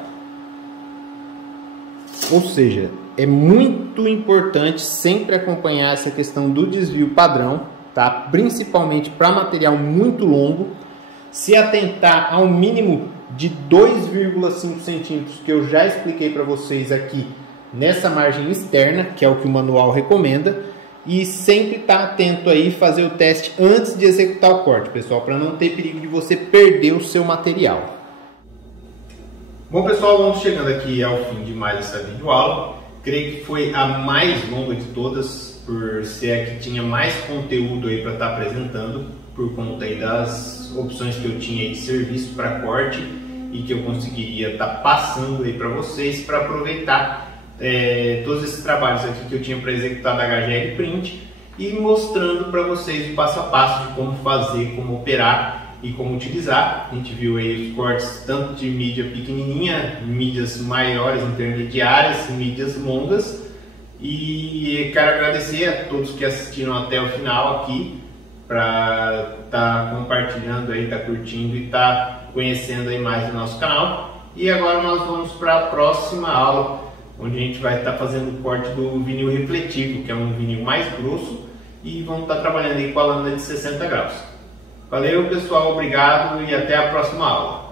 Ou seja, é muito importante sempre acompanhar essa questão do desvio padrão, tá? Principalmente para material muito longo, se atentar ao mínimo de 2,5 centímetros que eu já expliquei para vocês aqui nessa margem externa, que é o que o manual recomenda, e sempre estar atento aí, fazer o teste antes de executar o corte, pessoal, para não ter perigo de você perder o seu material. Bom, pessoal, vamos chegando aqui ao fim de mais essa videoaula. creio que foi a mais longa de todas, por ser a que tinha mais conteúdo aí para estar apresentando, por conta aí das opções que eu tinha aí de serviço para corte e que eu conseguiria estar passando aí para vocês para aproveitar todos esses trabalhos aqui que eu tinha para executar da HGL Print e mostrando para vocês o passo a passo de como fazer, como operar e como utilizar. A gente viu aí os cortes tanto de mídia pequenininha, mídias maiores, intermediárias, mídias longas, e quero agradecer a todos que assistiram até o final aqui, para estar compartilhando aí, estar curtindo e estar conhecendo aí mais do nosso canal. E agora nós vamos para a próxima aula, onde a gente vai estar fazendo o corte do vinil refletivo, que é um vinil mais grosso, e vamos estar trabalhando aí com a lâmina de 60 graus. Valeu pessoal, obrigado e até a próxima aula.